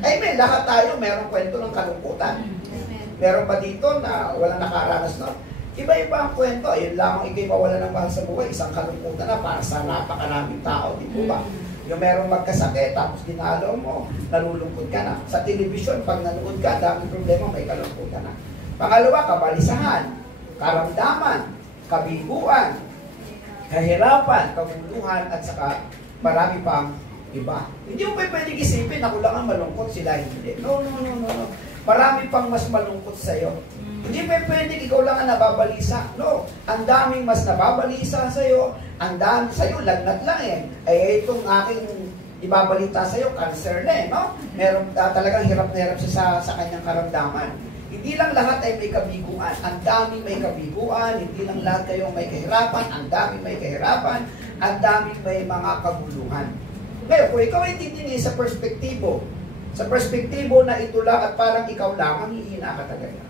Amen, lahat tayo merong kwento ng kalungkutan. Meron pa dito na walang nakaranas, no? Iba-iba ang kwento. Ayun lamang ikay mawala ng mahal sa buhay. Isang kalungkutan na para sa napakaraming tao. Di po ba? Yung merong magkasakit, tapos dinalo mo, nalulungkot ka na. Sa telebisyon, pag nanood ka, daming problema, may kalungkutan na. Pangalawa, kabalisahan, karamdaman, kabiguan, kahirapan, kaguluhan, at saka marami pang iba. Hindi mo pwedeng isipin, ako lang ang malungkot, sila hindi. No. Marami pang mas malungkot sa'yo. Hindi pwedeng ikaw lang ang nababalisa. No, ang daming mas nababalisa sa'yo. Ang dami sa'yo, lagnat lang eh. Ay itong aking ibabalita sa'yo, cancer na eh. No? Meron talagang hirap na hirap siya sa kanyang karamdaman. Hindi lang lahat ay may kabiguan. Ang daming may kabiguan. Hindi lang lahat kayong may kahirapan. Ang daming may kahirapan. Ang daming may mga kaguluhan. Ngayon, kung ikaw ay titingin sa perspektibo na ito lang at parang ikaw lang, manghihina ka talaga.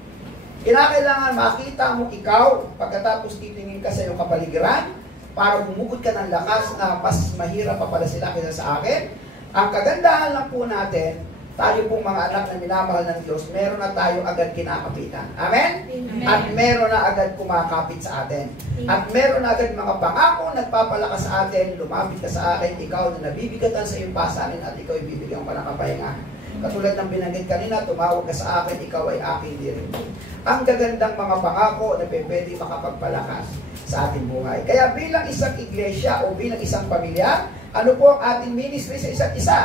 Kinakailangan makita mo ikaw, pagkatapos titingin ka sa iyong kapaligiran, para humugod ka ng lakas na mas mahirap pa pala sila kaysa sa akin. Ang kagandahan lang po natin, tayo pong mga anak na minamahal ng Diyos, meron na tayo agad kinakapitan. Amen? Amen. At meron na agad kumakapit sa atin. At meron na agad mga pangako nagpapalakas sa atin, lumapit ka sa akin, ikaw na nabibigatan sa iyong pasanin at ikaw ay bibigyan ko ng kapahingahan. Katulad ng binanggit kanina, tumawag ka sa akin, ikaw ay aking dirinig. Ang gagandang mga pangako na pwede makapagpalakas sa ating buhay. Kaya bilang isang iglesia o bilang isang pamilya, ano po ang ating ministry sa isa't isa?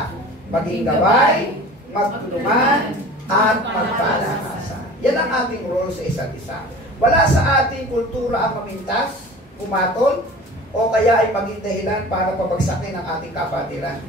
Maging gabay, magtulungan, at magpalakasan. Yan ang ating role sa isa't isa. Wala sa ating kultura ang mamintas, pumatol, o kaya ay maging dahilan para pabagsakin ang ating kapatiran.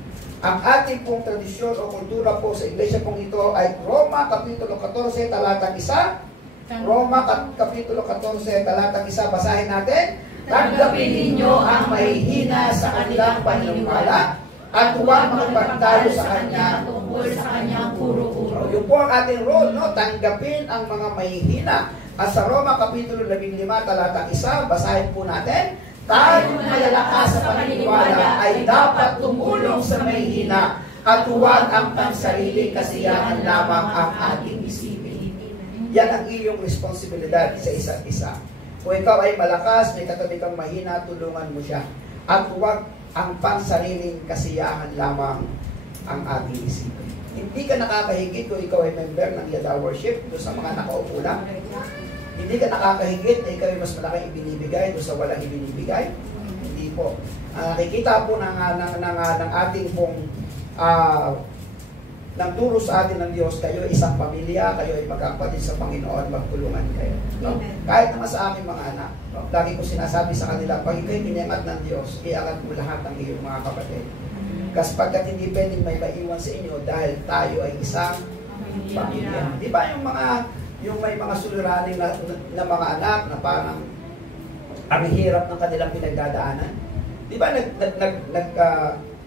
Ang ating pong tradisyon o kultura po sa iglesia pong ito ay Roma Kapitulo 14, talatang 1. Roma Kapitulo 14, talatang 1. Basahin natin. Tanggapin ninyo ang mahihina sa kanilang paniniwala at huwag magpantalo sa kanya tungkol sa kanyang puro-puro. Yun po ang ating role, no? Tanggapin ang mga mahihina. At sa Roma Kapitulo 15, talatang 1, basahin po natin. Tayo malalakas sa paniniwala ay dapat tumulong sa mahihina at huwag ang pansarili kasiyahan lamang ang ating isipin. Yan ang iyong responsibilidad sa isa't isa. Kung ikaw ay malakas, may katabi kang mahina, tulungan mo siya. At huwag ang pansariling kasiyahan lamang ang ating isipin. Hindi ka nakakahigit kung ikaw ay member ng Yada Worship doon sa mga nakaupo lang. Hindi ka nakakahigit na ikaw ay mas malaking ibinibigay doon sa walang ibinibigay. Hindi po. Nakikita po ng ating pong ng turo sa atin ng Diyos, kayo ay isang pamilya, kayo ay magkakapatid sa Panginoon, magtulungan kayo. No? Kahit naman sa aking mga anak, no? Lagi ko sinasabi sa kanila, pag ikaw'y kinyangat ng Diyos, iangat mo lahat ng iyong mga kapatid. Kasi pagkat hindi pwedeng may maiwan sa inyo dahil tayo ay isang pamilya. Di ba yung may mga suliraning na mga anak na parang ang hirap ng kanilang pinagdadaanan? Di ba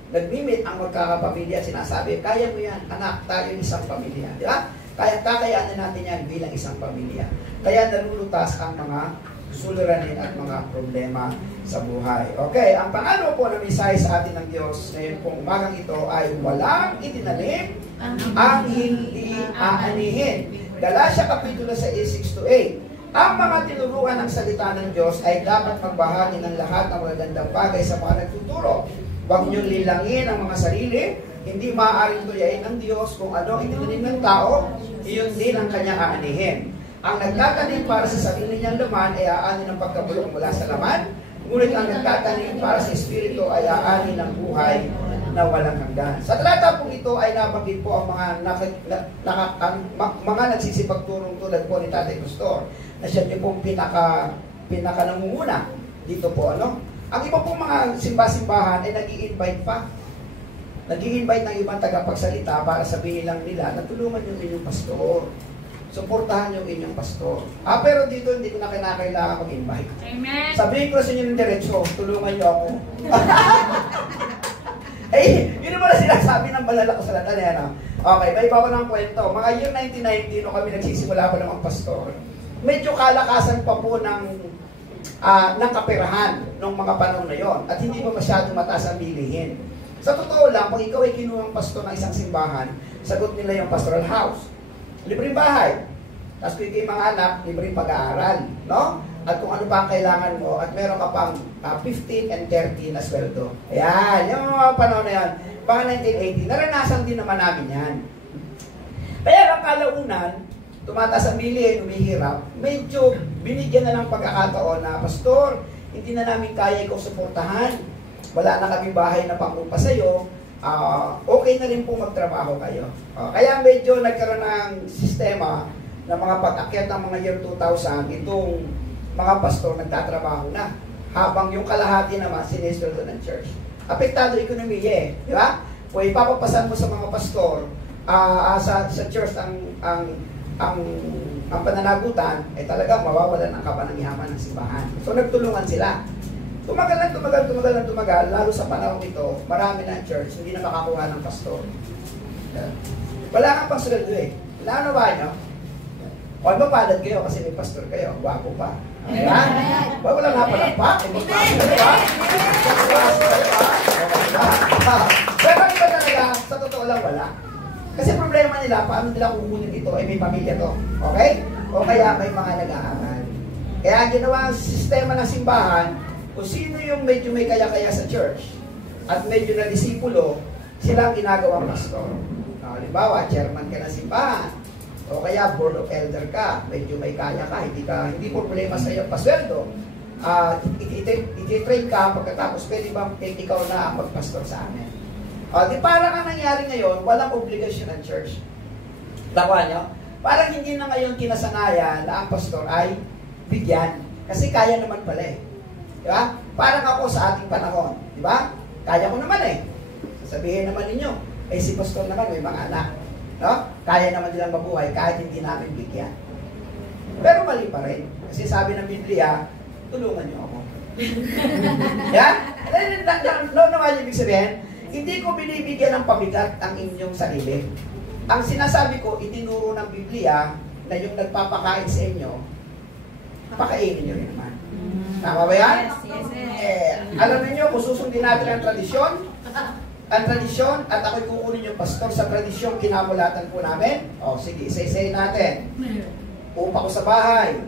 nagmimit ang magkakapamilya, sinasabi, kaya mo yan, anak, tayo isang pamilya. Di ba? Kakayanin natin yan bilang isang pamilya. Kaya nalulutas ang mga suliranin at mga problema sa buhay. Okay, ang pangano po na mensahe sa atin ng Diyos ngayon pong umagang ito ay walang itinanim ang hindi aanihin. Galatia Kapitulo 6:6-8. Ang mga tinuruan ng salita ng Diyos ay dapat magbahagi ng lahat ng magagandang bagay sa mga nagtuturo. Huwag niyong lilangin ang mga sarili, hindi maaaring tuyain ng Diyos kung ano ang itinanim ng tao, iyon din ang kanyang aanihin. Ang nagtatanim para sa sarili niyang laman ay aanin ng pagkabulok mula sa laman, ngunit ang nagtatanim para sa Espiritu ay aanin ng buhay na walang hanggan. Sa talata pong ito ay nabanggit po ang mga nagsisipagturong tulad po ni Tatay Pastor, na siya niyo pong pinaka nangunguna dito po, ano? Ang iba pong mga simba-simbahan ay nag-i-invite pa. Nag-i-invite ng ibang tagapagsalita para sabihin lang nila na tulungan yung inyong pastor. Suportahan yung inyong pastor. Pero dito hindi ko na kinakailangan mag-invite. Amen. Sabihin ko sa inyo ng diretso, tulungan niyo ako. Yun naman na sinasabi ng banal ko sa latan. Okay, may iba ko ng kwento. Mga year 1990, nung kami nagsisimula pa ng pastor, medyo kalakasan pa po ng kaperahan ng mga panahon na yon at hindi pa masyadong mataas ang bilihin. Sa totoo lang, pag ikaw ay kinuhang pastor ng isang simbahan, sagot nila yung pastoral house. Libreng bahay. Tapos kung ikaw mga anak, libreng pag-aaral. No? At kung ano pa ang kailangan mo, at meron ka pang 15 and 30 na sweldo. Ayan, yung mga panahon na yan. Pang 1980, naranasan din naman namin yan. Kaya ang kalaunan, tumataas ang bilihin, umihirap, medyo binigyan na ng pagkakataon na, Pastor, hindi na namin kaya ikaw suportahan. Wala na kami bahay na pangupa sa'yo. Okay na rin po magtrabaho kayo. Kaya medyo nagkaroon ng sistema na mga pag-akyat ng mga year 2000, itong mga pastor nagtatrabaho na. Habang yung kalahati naman, sinesweldo ng church. Apektado ekonomiya di ba? Kung ipapapasan mo sa mga pastor, sa church ang ang pananagutan ay talagang mawawalan ang kapanangyaman ng simbahan. So nagtulungan sila. Tumagal, lalo sa panahon ito, marami na church, hindi na makakuha ng pastor. Wala kang pang sweldo eh. Wala ba nyo? O mapalad kayo kasi may pastor kayo, gwapo pa. Ayan? Wala nga pala pa. Pero iba talaga, sa totoo lang wala. Kasi problema nila, paano nila kukunin ito, ay may pamilya to. Okay? O kaya may mga nag-aaral. Kaya ang ginawa ang sistema ng simbahan, kung sino yung medyo may kaya-kaya sa church, at medyo na disipulo, sila ang ginagawang pastor. Halimbawa, chairman ka ng simbahan, o kaya board of elder ka, medyo may kaya ka, hindi problema sa iyo pasweldo. I-train ka, pagkatapos pwede bang ikaw na ang magpastor sa amin. Di parang ang nangyari ngayon, walang obligasyon ng church. Tawa nyo? Parang hindi na ngayon kinasanayan na ang pastor ay bigyan. Kasi kaya naman pala eh. Diba? Parang ako sa ating panahon. Diba? Kaya ko naman eh. Sasabihin naman ninyo, si pastor naman may mga anak. No? Kaya naman nilang mabuhay kahit hindi namin bigyan. Pero mali pa rin. Kasi sabi ng Biblia, tulungan niyo ako. Yan? No naman yung ibig sabihin, hindi ko binibigyan ng pabigat ang inyong sarili. Ang sinasabi ko, itinuro ng Biblia na yung nagpapakain sa inyo, pakainin nyo rin naman. Tama ba yan? Yes. Alam niyo kung susundin natin ang tradisyon, at ako'y kukunin yung pastor sa tradisyon, kinamulatan po namin. O sige, isa-isayin natin. Upa ko sa bahay.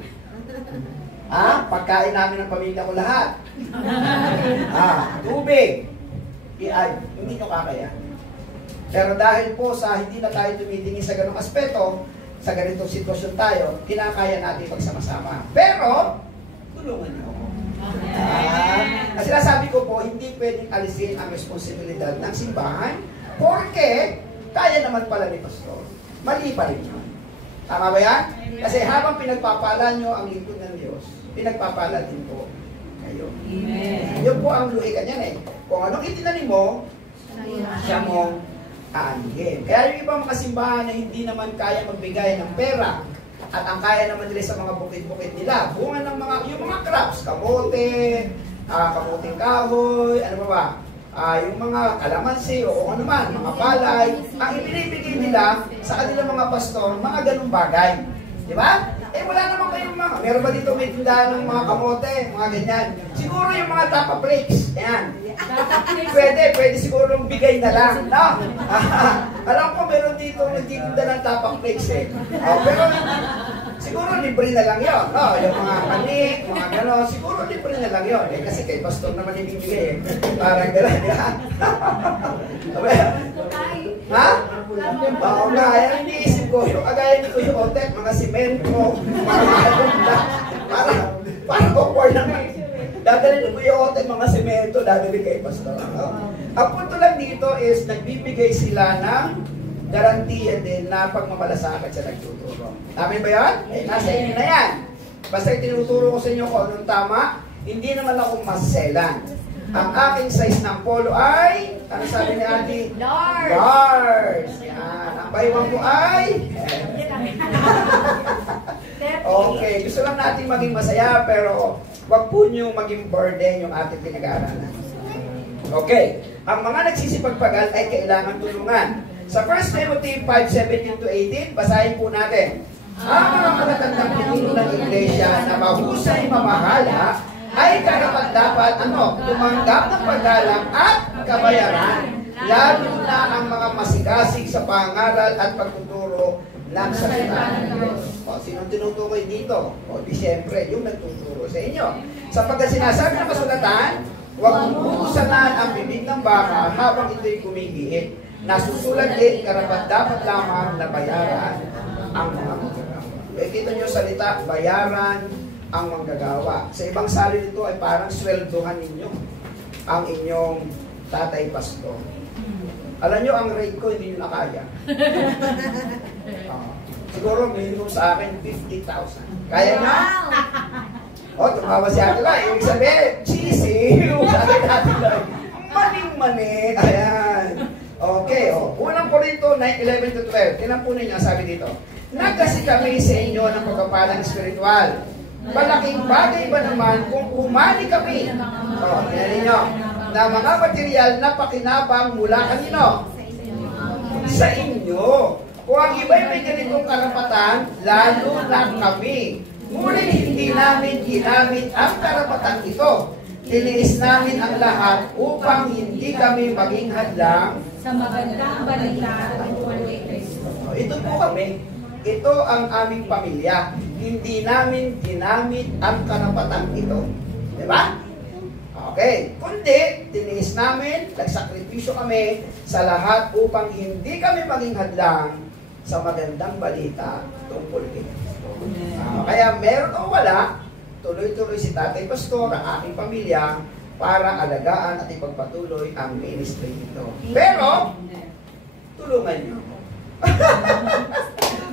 Pagkain namin ng pamilya ko lahat. Tubig. Hindi nyo kakaya. Pero dahil po sa hindi na tayo tumitingin sa ganong aspeto, sa ganitong sitwasyon tayo, kinakaya natin magsama-sama. Pero, tulungan niyo ako. Kasi nasabi ko po, hindi pwedeng alisin ang responsibilidad ng simbahan porque kaya naman pala ni pastor. Mali pa rin yun. Tama ba yan? Kasi habang pinagpapala nyo ang lingkod ng Diyos, pinagpapala din po kayo. Amen. Yun po ang luhikan yan eh. Kung anong itinanim mo, siya mong aanihin. Kaya yung ibang mga simbahan na hindi naman kaya magbigay ng pera at ang kaya naman nila sa mga bukid-bukid nila, bunga ng yung mga crops, kamote, kamuting kahoy, ano ba? Yung mga kalamansi o ano man, mga palay, ang ibinibigay nila sa kanilang mga pastor, mga ganung bagay. Di ba? Wala naman kayong mga, meron ba dito may tindahan ng mga kamote, mga ganyan. Siguro yung mga tapa flakes, ayan. Pwede siguro yung bigay na lang, no? Alam ko meron dito nagtitinda ng tapa flakes eh. Pero siguro libre na lang yun, no? Yung mga panik, mga gano'n, siguro libre na lang yun. Kasi kay pastor naman ibibigay eh. Parang gano'n, yan. Ha? Oo nga, yan iniisip ko, yung agaya ni Kuya Otek, mga simento, mga alumna, para awkward naman. Dadali ni Kuya Otek, mga simento, dadali kay pastor. No? Ang punto lang dito is, nagbibigay sila ng garantiya din na pagmamalasakit sa nagtuturo. Tama ba yan? Nasa inyo na yan. Basta itinuturo ko sa inyo kung anong tama, hindi naman ako maselan. Ang aking size ng polo ay, ano sabi ni Ate? Large. Yan. Ang baywang ko ay? Okay. Gusto lang natin maging masaya, pero wag po nyo maging burden yung ating pinag-aaralan. Okay. Ang mga nagsisipagpagal ay kailangan tulungan. Sa 1 Timothy 5:17-18, basahin po natin. Ang mga matatandang pinuno ng iglesia na mahusay mamahala ay karapat-dapat tumanggap ng paggalang at kabayaran, lalo na ang mga masigasig sa pangaral at pagtuturo ng salita ng Diyos. Sinong tinutukoy dito? Di siyempre, yung nagtuturo sa inyo. Sapagkat sinasabi ng kasulatan, huwag pupusanan ang bibig ng baka habang ito'y kumigihit. Nasusulat din, karapat-dapat lamang na bayaran ang mga manggagawa. Kita nyo salita, bayaran ang manggagawa. Sa ibang salin nito ay parang sweldohan ninyo ang inyong tatay pastor. Alam nyo, ang rate ko hindi nyo na kaya. Siguro minimum sa akin 50,000. Kaya nyo? Tumawa si Ate Lai. Ibig sabihin, cheesy. Yung sabi natin lang, maning-mani. Ayan. Okay, unang Korinto 9:11-12. Tinan po ninyo, sabi dito. na kasi kami sa inyo ng pagpapalang espiritual. Malaking bagay ba naman kung humani kami? Tingnan ninyo, na mga material na pakinabang mula kanino? Sa inyo. Kung ang iba'y may ganitong karapatan, lalo na kami. Ngunit hindi namin ginamit ang karapatan ito. Tiniis namin ang lahat upang hindi kami maging hadlang sa magandang balita tungkol kay Kristo. Ito po kami. Ito ang aming pamilya. Hindi namin ginamit ang karapatan ito. Diba? Okay. Kundi, tiniis namin, nagsakripisyo kami sa lahat upang hindi kami maging hadlang sa magandang balita tungkol kay Kristo. Kaya meron o wala, tuloy-tuloy si Tatay Pastor, ang aking pamilya, para alagaan at ipagpatuloy ang ministry nito. Pero, tulungan niyo.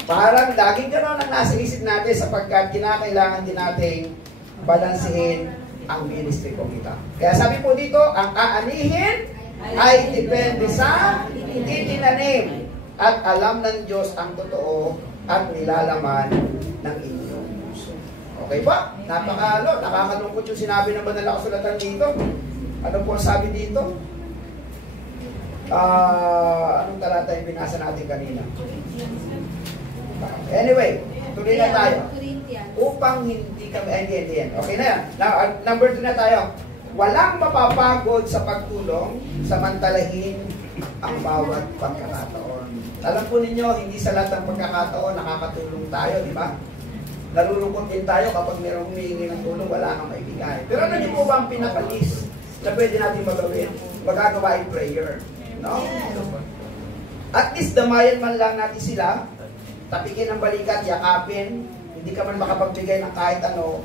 Parang laging gano'n ang nasa isip natin sapagkat kinakailangan din nating balansehin ang ministry ko kita. Kaya sabi po dito, ang aanihin ay depende sa itinanim at alam ng Diyos ang totoo at nilalaman ng inyong puso. Okay ba? Nakakalungkot yung sinabi ng banal na kasulatan dito. Ano po ang sabi dito? Anong talata yung binasa natin kanina? Anyway, tuloy na tayo. Upang hindi kami, hindi. Okay na yan. Number 2 na tayo. Walang mapapagod sa pagtulong, samantalahin ang bawat pagkakataon. Alam po ninyo, hindi sa lahat ng pagkakataon nakakatulong tayo, di ba? Nalulungkot din tayo kapag mayroong humihingi ng tulong, wala kang maibigay. Pero ano niyo po ba ang pinaka-list na pwede natin magawin? Magagawa ay prayer. No? At least damayan man lang natin sila, tapikin ang balikat, yakapin, hindi ka man makapagbigay ng kahit ano,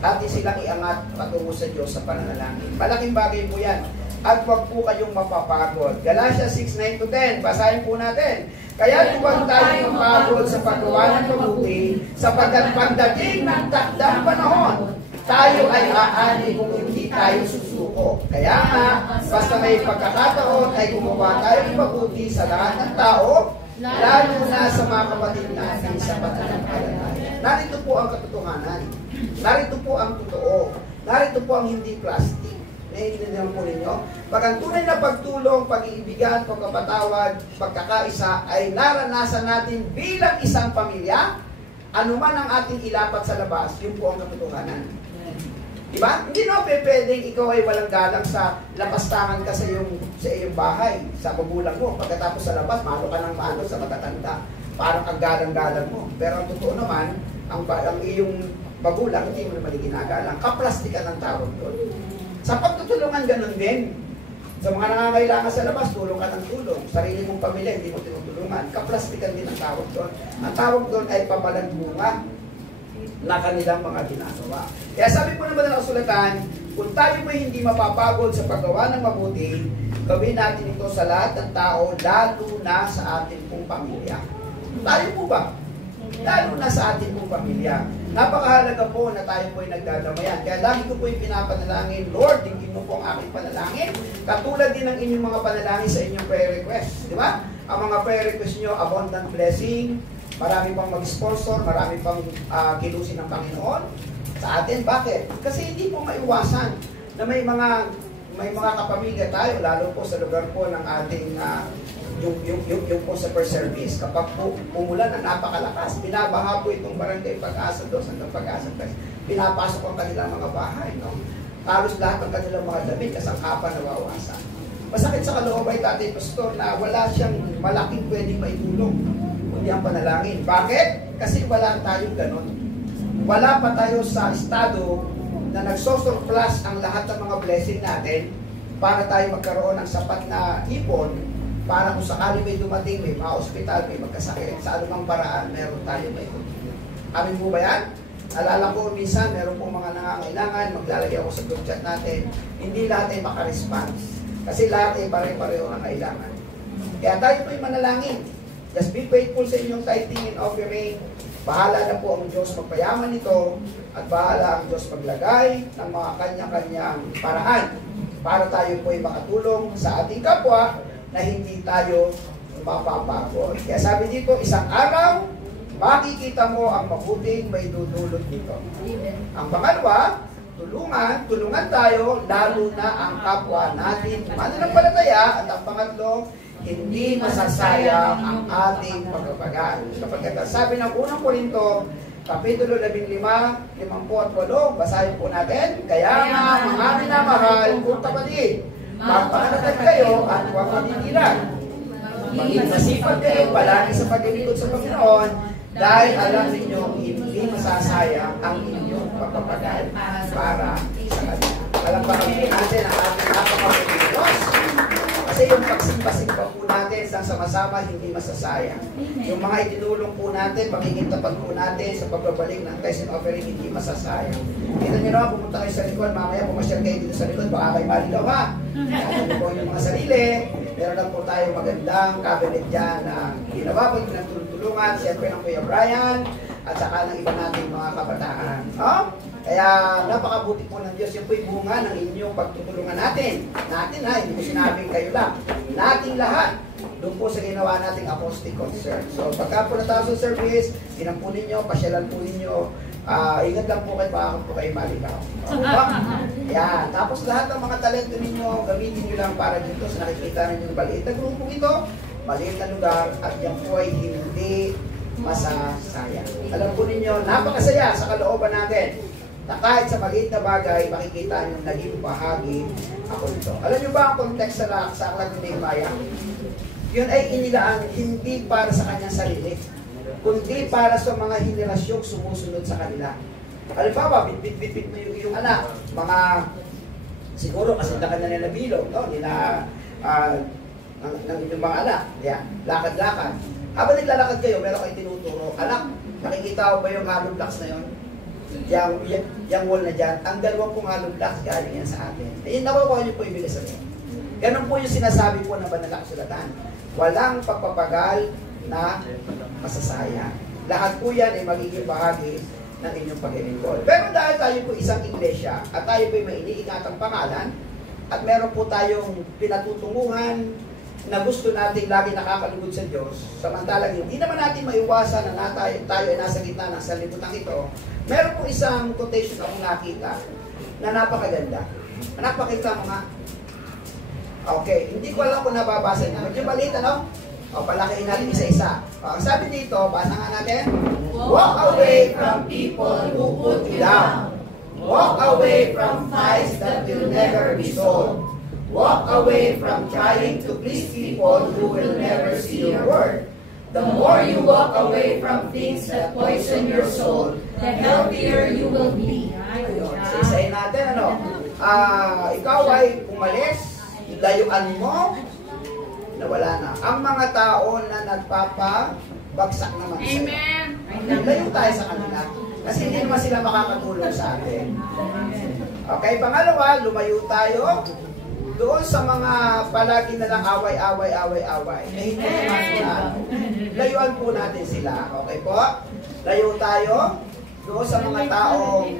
atin silang iangat patungo sa Diyos sa pananalangin. Malaking bagay po yan. At huwag po kayong mapapagod. Galatians 6:9-10, basahin po natin. Kaya huwag tayong mapagod sa paggawa ng mabuti, sapagkat pagdating ng takdang panahon, tayo ay aani kung hindi tayo susuko. Kaya nga, basta may pagkakataon ay gumawa tayo ng mabuti sa lahat ng tao, lalo na sa mga kapatid natin sa pananampalataya. Narito po ang katotohanan. Narito po ang totoo. Narito po ang hindi plastic. Naiintindihan po ninyo? Pag ang tunay na pagtulong, pag-iibigan, pagkapatawad, pagkakaisa ay naranasan natin bilang isang pamilya, anuman ang ating ilapat sa labas, yun po ang katotohanan. Diba? Hindi na pwedeng ikaw ay walang galang sa lapastangan ka sa iyong bahay, sa magulang mo. Pagkatapos sa labas, malo ka ng malo sa matatanda. Parang ang galang-galang mo. Pero ang totoo naman, ang iyong magulang, hindi mo naman ginagalang. Kaplastikan ang tawag doon. Sa pagtutulungan, ganun din. Sa mga nangangailangan sa labas, tulong ka ng tulong. Sarili mong pamilya, hindi mo tinutulungan. Kaplastikan din ang tawag doon. Ang tawag doon ay pabalangbunga na kanilang mga ginagawa. Kaya sabi po naman ng kasulatan, kung tayo mo hindi mapapagod sa paggawa ng mabuti, gawin natin ito sa lahat ng tao, lalo na sa ating pong pamilya. Tayo po ba? Lalo na sa ating pong pamilya. Napakahalaga po na tayo po ay nagdadamayan. Kaya lagi ko po yung pinapanalangin, Lord, tingin mo po ang aking panalangin. Katulad din ng inyong mga panalangin sa inyong prayer request. Di ba? Ang mga prayer request nyo, abundant blessing, marami pang mag-sponsor, marami pang kilusin ng Panginoon sa atin. Bakit? Kasi hindi po maiwasan na may mga kapamilya tayo, lalo po sa lugar po ng ating yung po sa first service. Kapag po umulan na napakalakas, binabaha po itong barangay Pag-asa 2 hanggang Pag-asa 3. Pinapasok ang kanilang mga bahay. No? Talos lahat ng kanilang mga damit, kasangkapan nawawasan. Masakit sa kalooban, Tatay Pastor, na wala siyang malaking pwedeng maitulong kundi ang panalangin. Bakit? Kasi wala tayong ganon. Wala pa tayo sa estado na nagsosurplus ang lahat ng mga blessing natin para tayo magkaroon ng sapat na ipon para kung sakali may dumating, may mga ospital, may magkasakit, sa anumang paraan, meron tayo may tutulong. Amin po ba yan? Alala ko minsan, meron pong mga nangangailangan, maglalagay ako sa group chat natin, hindi lahat ay makaresponse. Kasi lahat ay pare-pareho ang kailangan. Kaya tayo po ay manalangin. Just be faithful sa inyong tithing and offering. Bahala na po ang Diyos magpayaman ito at bahala ang Diyos maglagay ng mga kanya-kanyang paraan para tayo po ay makatulong sa ating kapwa na hindi tayo mapapagod. Kaya sabi dito, isang araw, makikita mo ang mabuting may dudulot nito. Ang pangalawa, tulungan tayo, lalo na ang kapwa natin mananampalataya. At ang pangatlo, hindi masasayang ang ating pagpapagal. Kapag sabi ng unang Korinto, Kapitulo 15, 58, basahin po natin. Kaya nga, mga minamahal kong kapatid, magpanatag kayo at huwag matitilan. Maging masipag kayo palagi sa paglilingkod sa Panginoon, dahil alam ninyo, hindi masasayang ang inyong pagpapagal para sa Kanya. Alam ba kami natin ang ating napakabuting Diyos? Kasi yung pagsimba-simba po natin sa sama-sama, hindi masasayang. Yung mga itinulong po natin, magiging tapat po natin sa pagbabalik ng tithes and offering, hindi masasayang. Kita nyo naman, pumunta kayo sa likod, mamaya pumasyal kayo dito sa likod, baka kayo maligaw ha. Ano po yung mga sarili, meron lang po tayo magandang cabinet dyan na ginawa po yung pinagtulungan, siyempre ng Kuya Brian, at saka ng iba nating mga kabataan. No? Kaya napakabuti po ng Diyos, yung po'y bunga ng inyong pagtutulungan natin. Natin ha, hindi ko sinabing kayo lang. Nating lahat. Doon po sa ginawa nating apostolic concern. So pagka po natapos sa service, pinampunin nyo, pasyalan po ninyo, ingat lang po kayo, baka po kayo maligaw. Yan. Tapos lahat ng mga talento ninyo, gamitin nyo lang para dito sa nakikita ninyo ng maliit na grupo ito, maliit na lugar, at yan po ay hindi masasaya. Alam po ninyo, napakasaya sa kalooban natin na kahit sa maliit na bagay, makikita nyo naging bahagi ako nito. Alam nyo ba ang context sa aklat ni Nehemiah? Yun ay inilaan hindi para sa kanyang sarili, kundi para sa mga henerasyong sumusunod sa kanila. Halimbawa, bit-bit mo yung iyong anak, mga siguro kasi na kanya nila bilog, no? Nila ng inyong mga anak, yan, lakad-lakad. Habang naglalakad kayo, meron kayo tinuturo, anak, nakikita ko ba yung hollow blocks na yun? Yung wall na dyan, ang dalawang pong hollow blocks galing yan sa atin. Eh, nakukuha nyo po yung bilis sabihin. Ganun po yung sinasabi po ng banal na kasulatan. Walang pagpapagal na masasayang. Lahat po yan ay magiging bahagi ng inyong paglilingkod. Pero dahil tayo po isang iglesia at tayo po may iniingatang pangalan at meron po tayong pinatutunguhan na gusto nating lagi nakakalugod sa Diyos, samantalang hindi naman natin maiwasan na tayo ay nasa gitna ng sanlibutan ito, meron po isang quotation akong nakita na napakaganda. Anak, pakita mo nga. Okay, hindi ko alam kung nababasa niya. Medyo maliit, ano? O, palakihin natin isa-isa. Ang sabi dito, basa nga natin. Walk away from people who put you down. Walk away from fights that will never be solved. Walk away from trying to please people who will never see your worth. The more you walk away from things that poison your soul, the healthier you will be. Isa-isahin natin, ano? Ikaw ay umalis, layuan mo, nawala na. Ang mga tao na nagpapabagsak naman sa'yo. Amen. Layo tayo sa kanila. Kasi hindi naman sila makakatulong sa atin. Okay, pangalawa, lumayo tayo doon sa mga palagi na lang away. Eh, hindi naman sila. Layuan po natin sila. Okay po? Layo tayo doon sa mga taong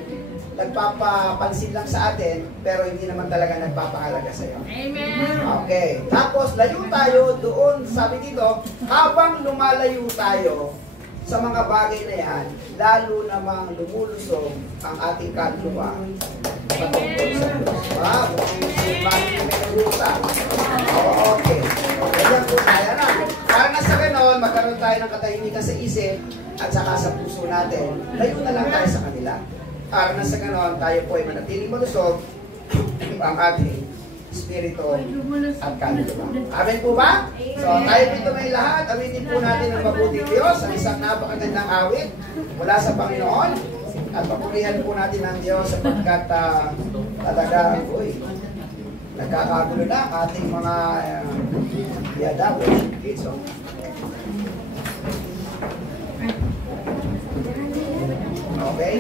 nagpapapansin lang sa atin, pero hindi naman talaga nagpapahalaga sa iyo. Amen. Okay. Tapos, layo tayo doon, sabi dito, habang lumalayo tayo sa mga bagay na yan, lalo namang lumulusog ang ating kaluluwa. Patungkol sa Diyos. Wow! Okay. Ganyan po tayo na. Para na sa ganon, magkaroon tayo ng katahimikan sa isip at saka sa puso natin. Layo na lang tayo sa kanila. Para na sa ganon, tayo po ay manatiling malusog ang ating spirito at kaluluwa. Amen po ba? So, tayo dito may lahat. Awitin po natin ang mabuting Diyos, ang isang napakagandang awit mula sa Panginoon. At papurihan po natin ang Diyos sapagkat talaga, nagkakagulo na ang ating mga yada, worship kids. Okay?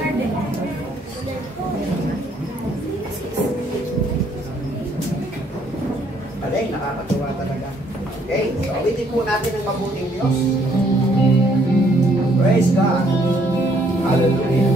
Alay, nakakatuwa talaga. Okay, so awitin po natin ang mabuting Diyos. Praise God. Hallelujah.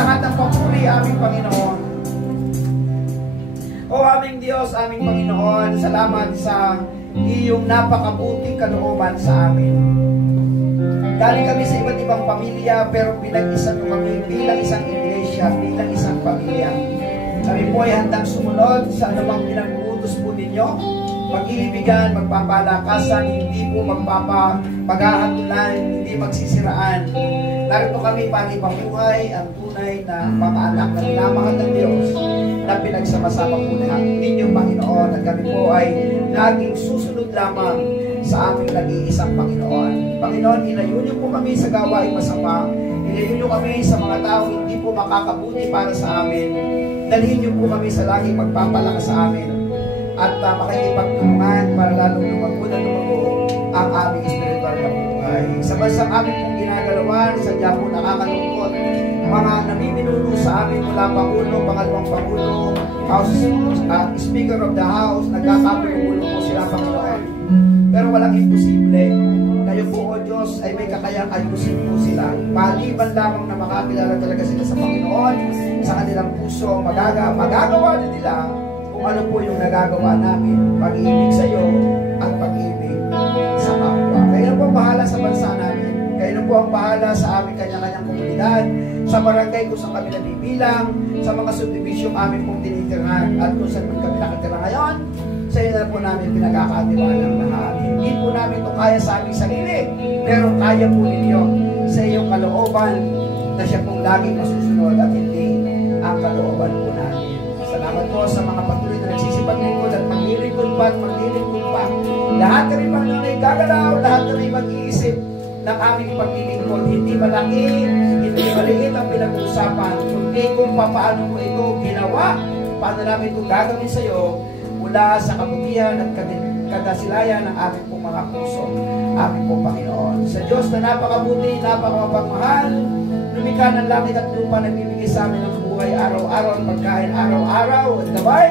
lahat ng papuri, aming Panginoon. O aming Diyos, aming Panginoon, salamat sa iyong napakabuting kalooban sa amin. Galing kami sa iba't ibang pamilya, pero pinag-isa nyo kami bilang isang iglesia, bilang isang pamilya. Kami po ay handang sumunod sa anumang pinag-uutos po ninyo. Mag-iibigan, magpapalakasan, hindi po magpapagahatulan, hindi magsisiraan. Narito kami para ipabuhay ang tunay na mga anak na minamahal ng Diyos na pinagsama-sama po lahat ninyo, Panginoon, at kami po ay laging susunod lamang sa aming nag-iisang Panginoon. Panginoon, ilayo niyo po kami sa gawaing masama. Ilayo niyo kami sa mga tao hindi po makakabuti para sa amin. Dalhin niyo po kami sa laging magpapalakas sa amin. At makikipagtulungan para lalong lumago na lumago ang aming spiritual na buhay. Sa bansang aming pong ginagalawan, sadya po nakakalungkot. Mga namiminuno sa amin mula Pangulo, Pangalawang Pangulo, Speaker of the House, nagkakapulo po sila, Panginoon. Pero walang imposible. Kayo po, O Diyos, ay may kakayang ayusin po sila. Maliban lamang na makakilala talaga sila sa Panginoon, sa kanilang puso, magagawa na nila kung ano po yung nagagawa namin, pag-ibig sa iyo at pag-ibig sa kapwa. Kayo po ang bahala sa bansa namin. Kayo po ang bahala sa aming kanya-kanyang komunidad, sa barangay kung saan kami nabibilang, sa mga subdivision aming pong tinitirhan, at kung saan kami nakatira ngayon, sa iyo na po namin pinagkakatiwala ang lahat. Hindi po namin ito kaya sa aming sarili, pero kaya po ninyo sa iyong kalooban na siya pong laging masusunod at hindi ang kalooban po namin. Salamat po sa mga patuloy na nagsisipaglingkod at maglilingkod pa. Lahat kami Panginoon ay gagalaw, lahat kami mag-iisip ng aming paglilingkod. Hindi malaki, hindi maliit ang pinag-uusapan, kundi kung paano mo ito ginawa, paano namin ito gagawin sa iyo mula sa kabutihan at kadasilayan ng aming pong mga puso, aming pong Panginoon. Sa Diyos na napakabuti, napakamapagmahal, lumikha ng langit at lupa, nagbibigay sa amin ng buhay araw-araw at pagkain araw-araw at gabay.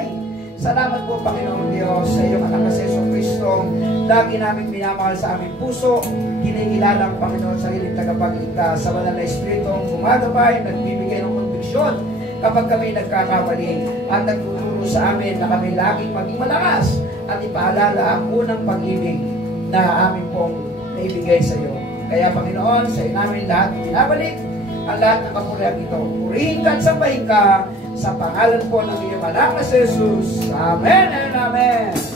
Salamat po, Panginoon Diyos, sa iyong anak na si Jesucristo. Lagi namin minamahal sa aming puso, kinikilalang Panginoon sa sariling tagapagligtas, sa banal na Espiritu gumagabay, nagbibigay ng konviksyon kapag kami nagkakamali at nagtuturo sa amin na kami laging maging malakas at ipaalala ang unang pag-ibig na amin pong naibigay sa iyo. Kaya Panginoon, sa iyo namin lahat binabalik ang lahat ng kapurihan ito. Purihin ka at sambahin ka sa pangalan po ng iyong anak na si Jesus. Amen and Amen.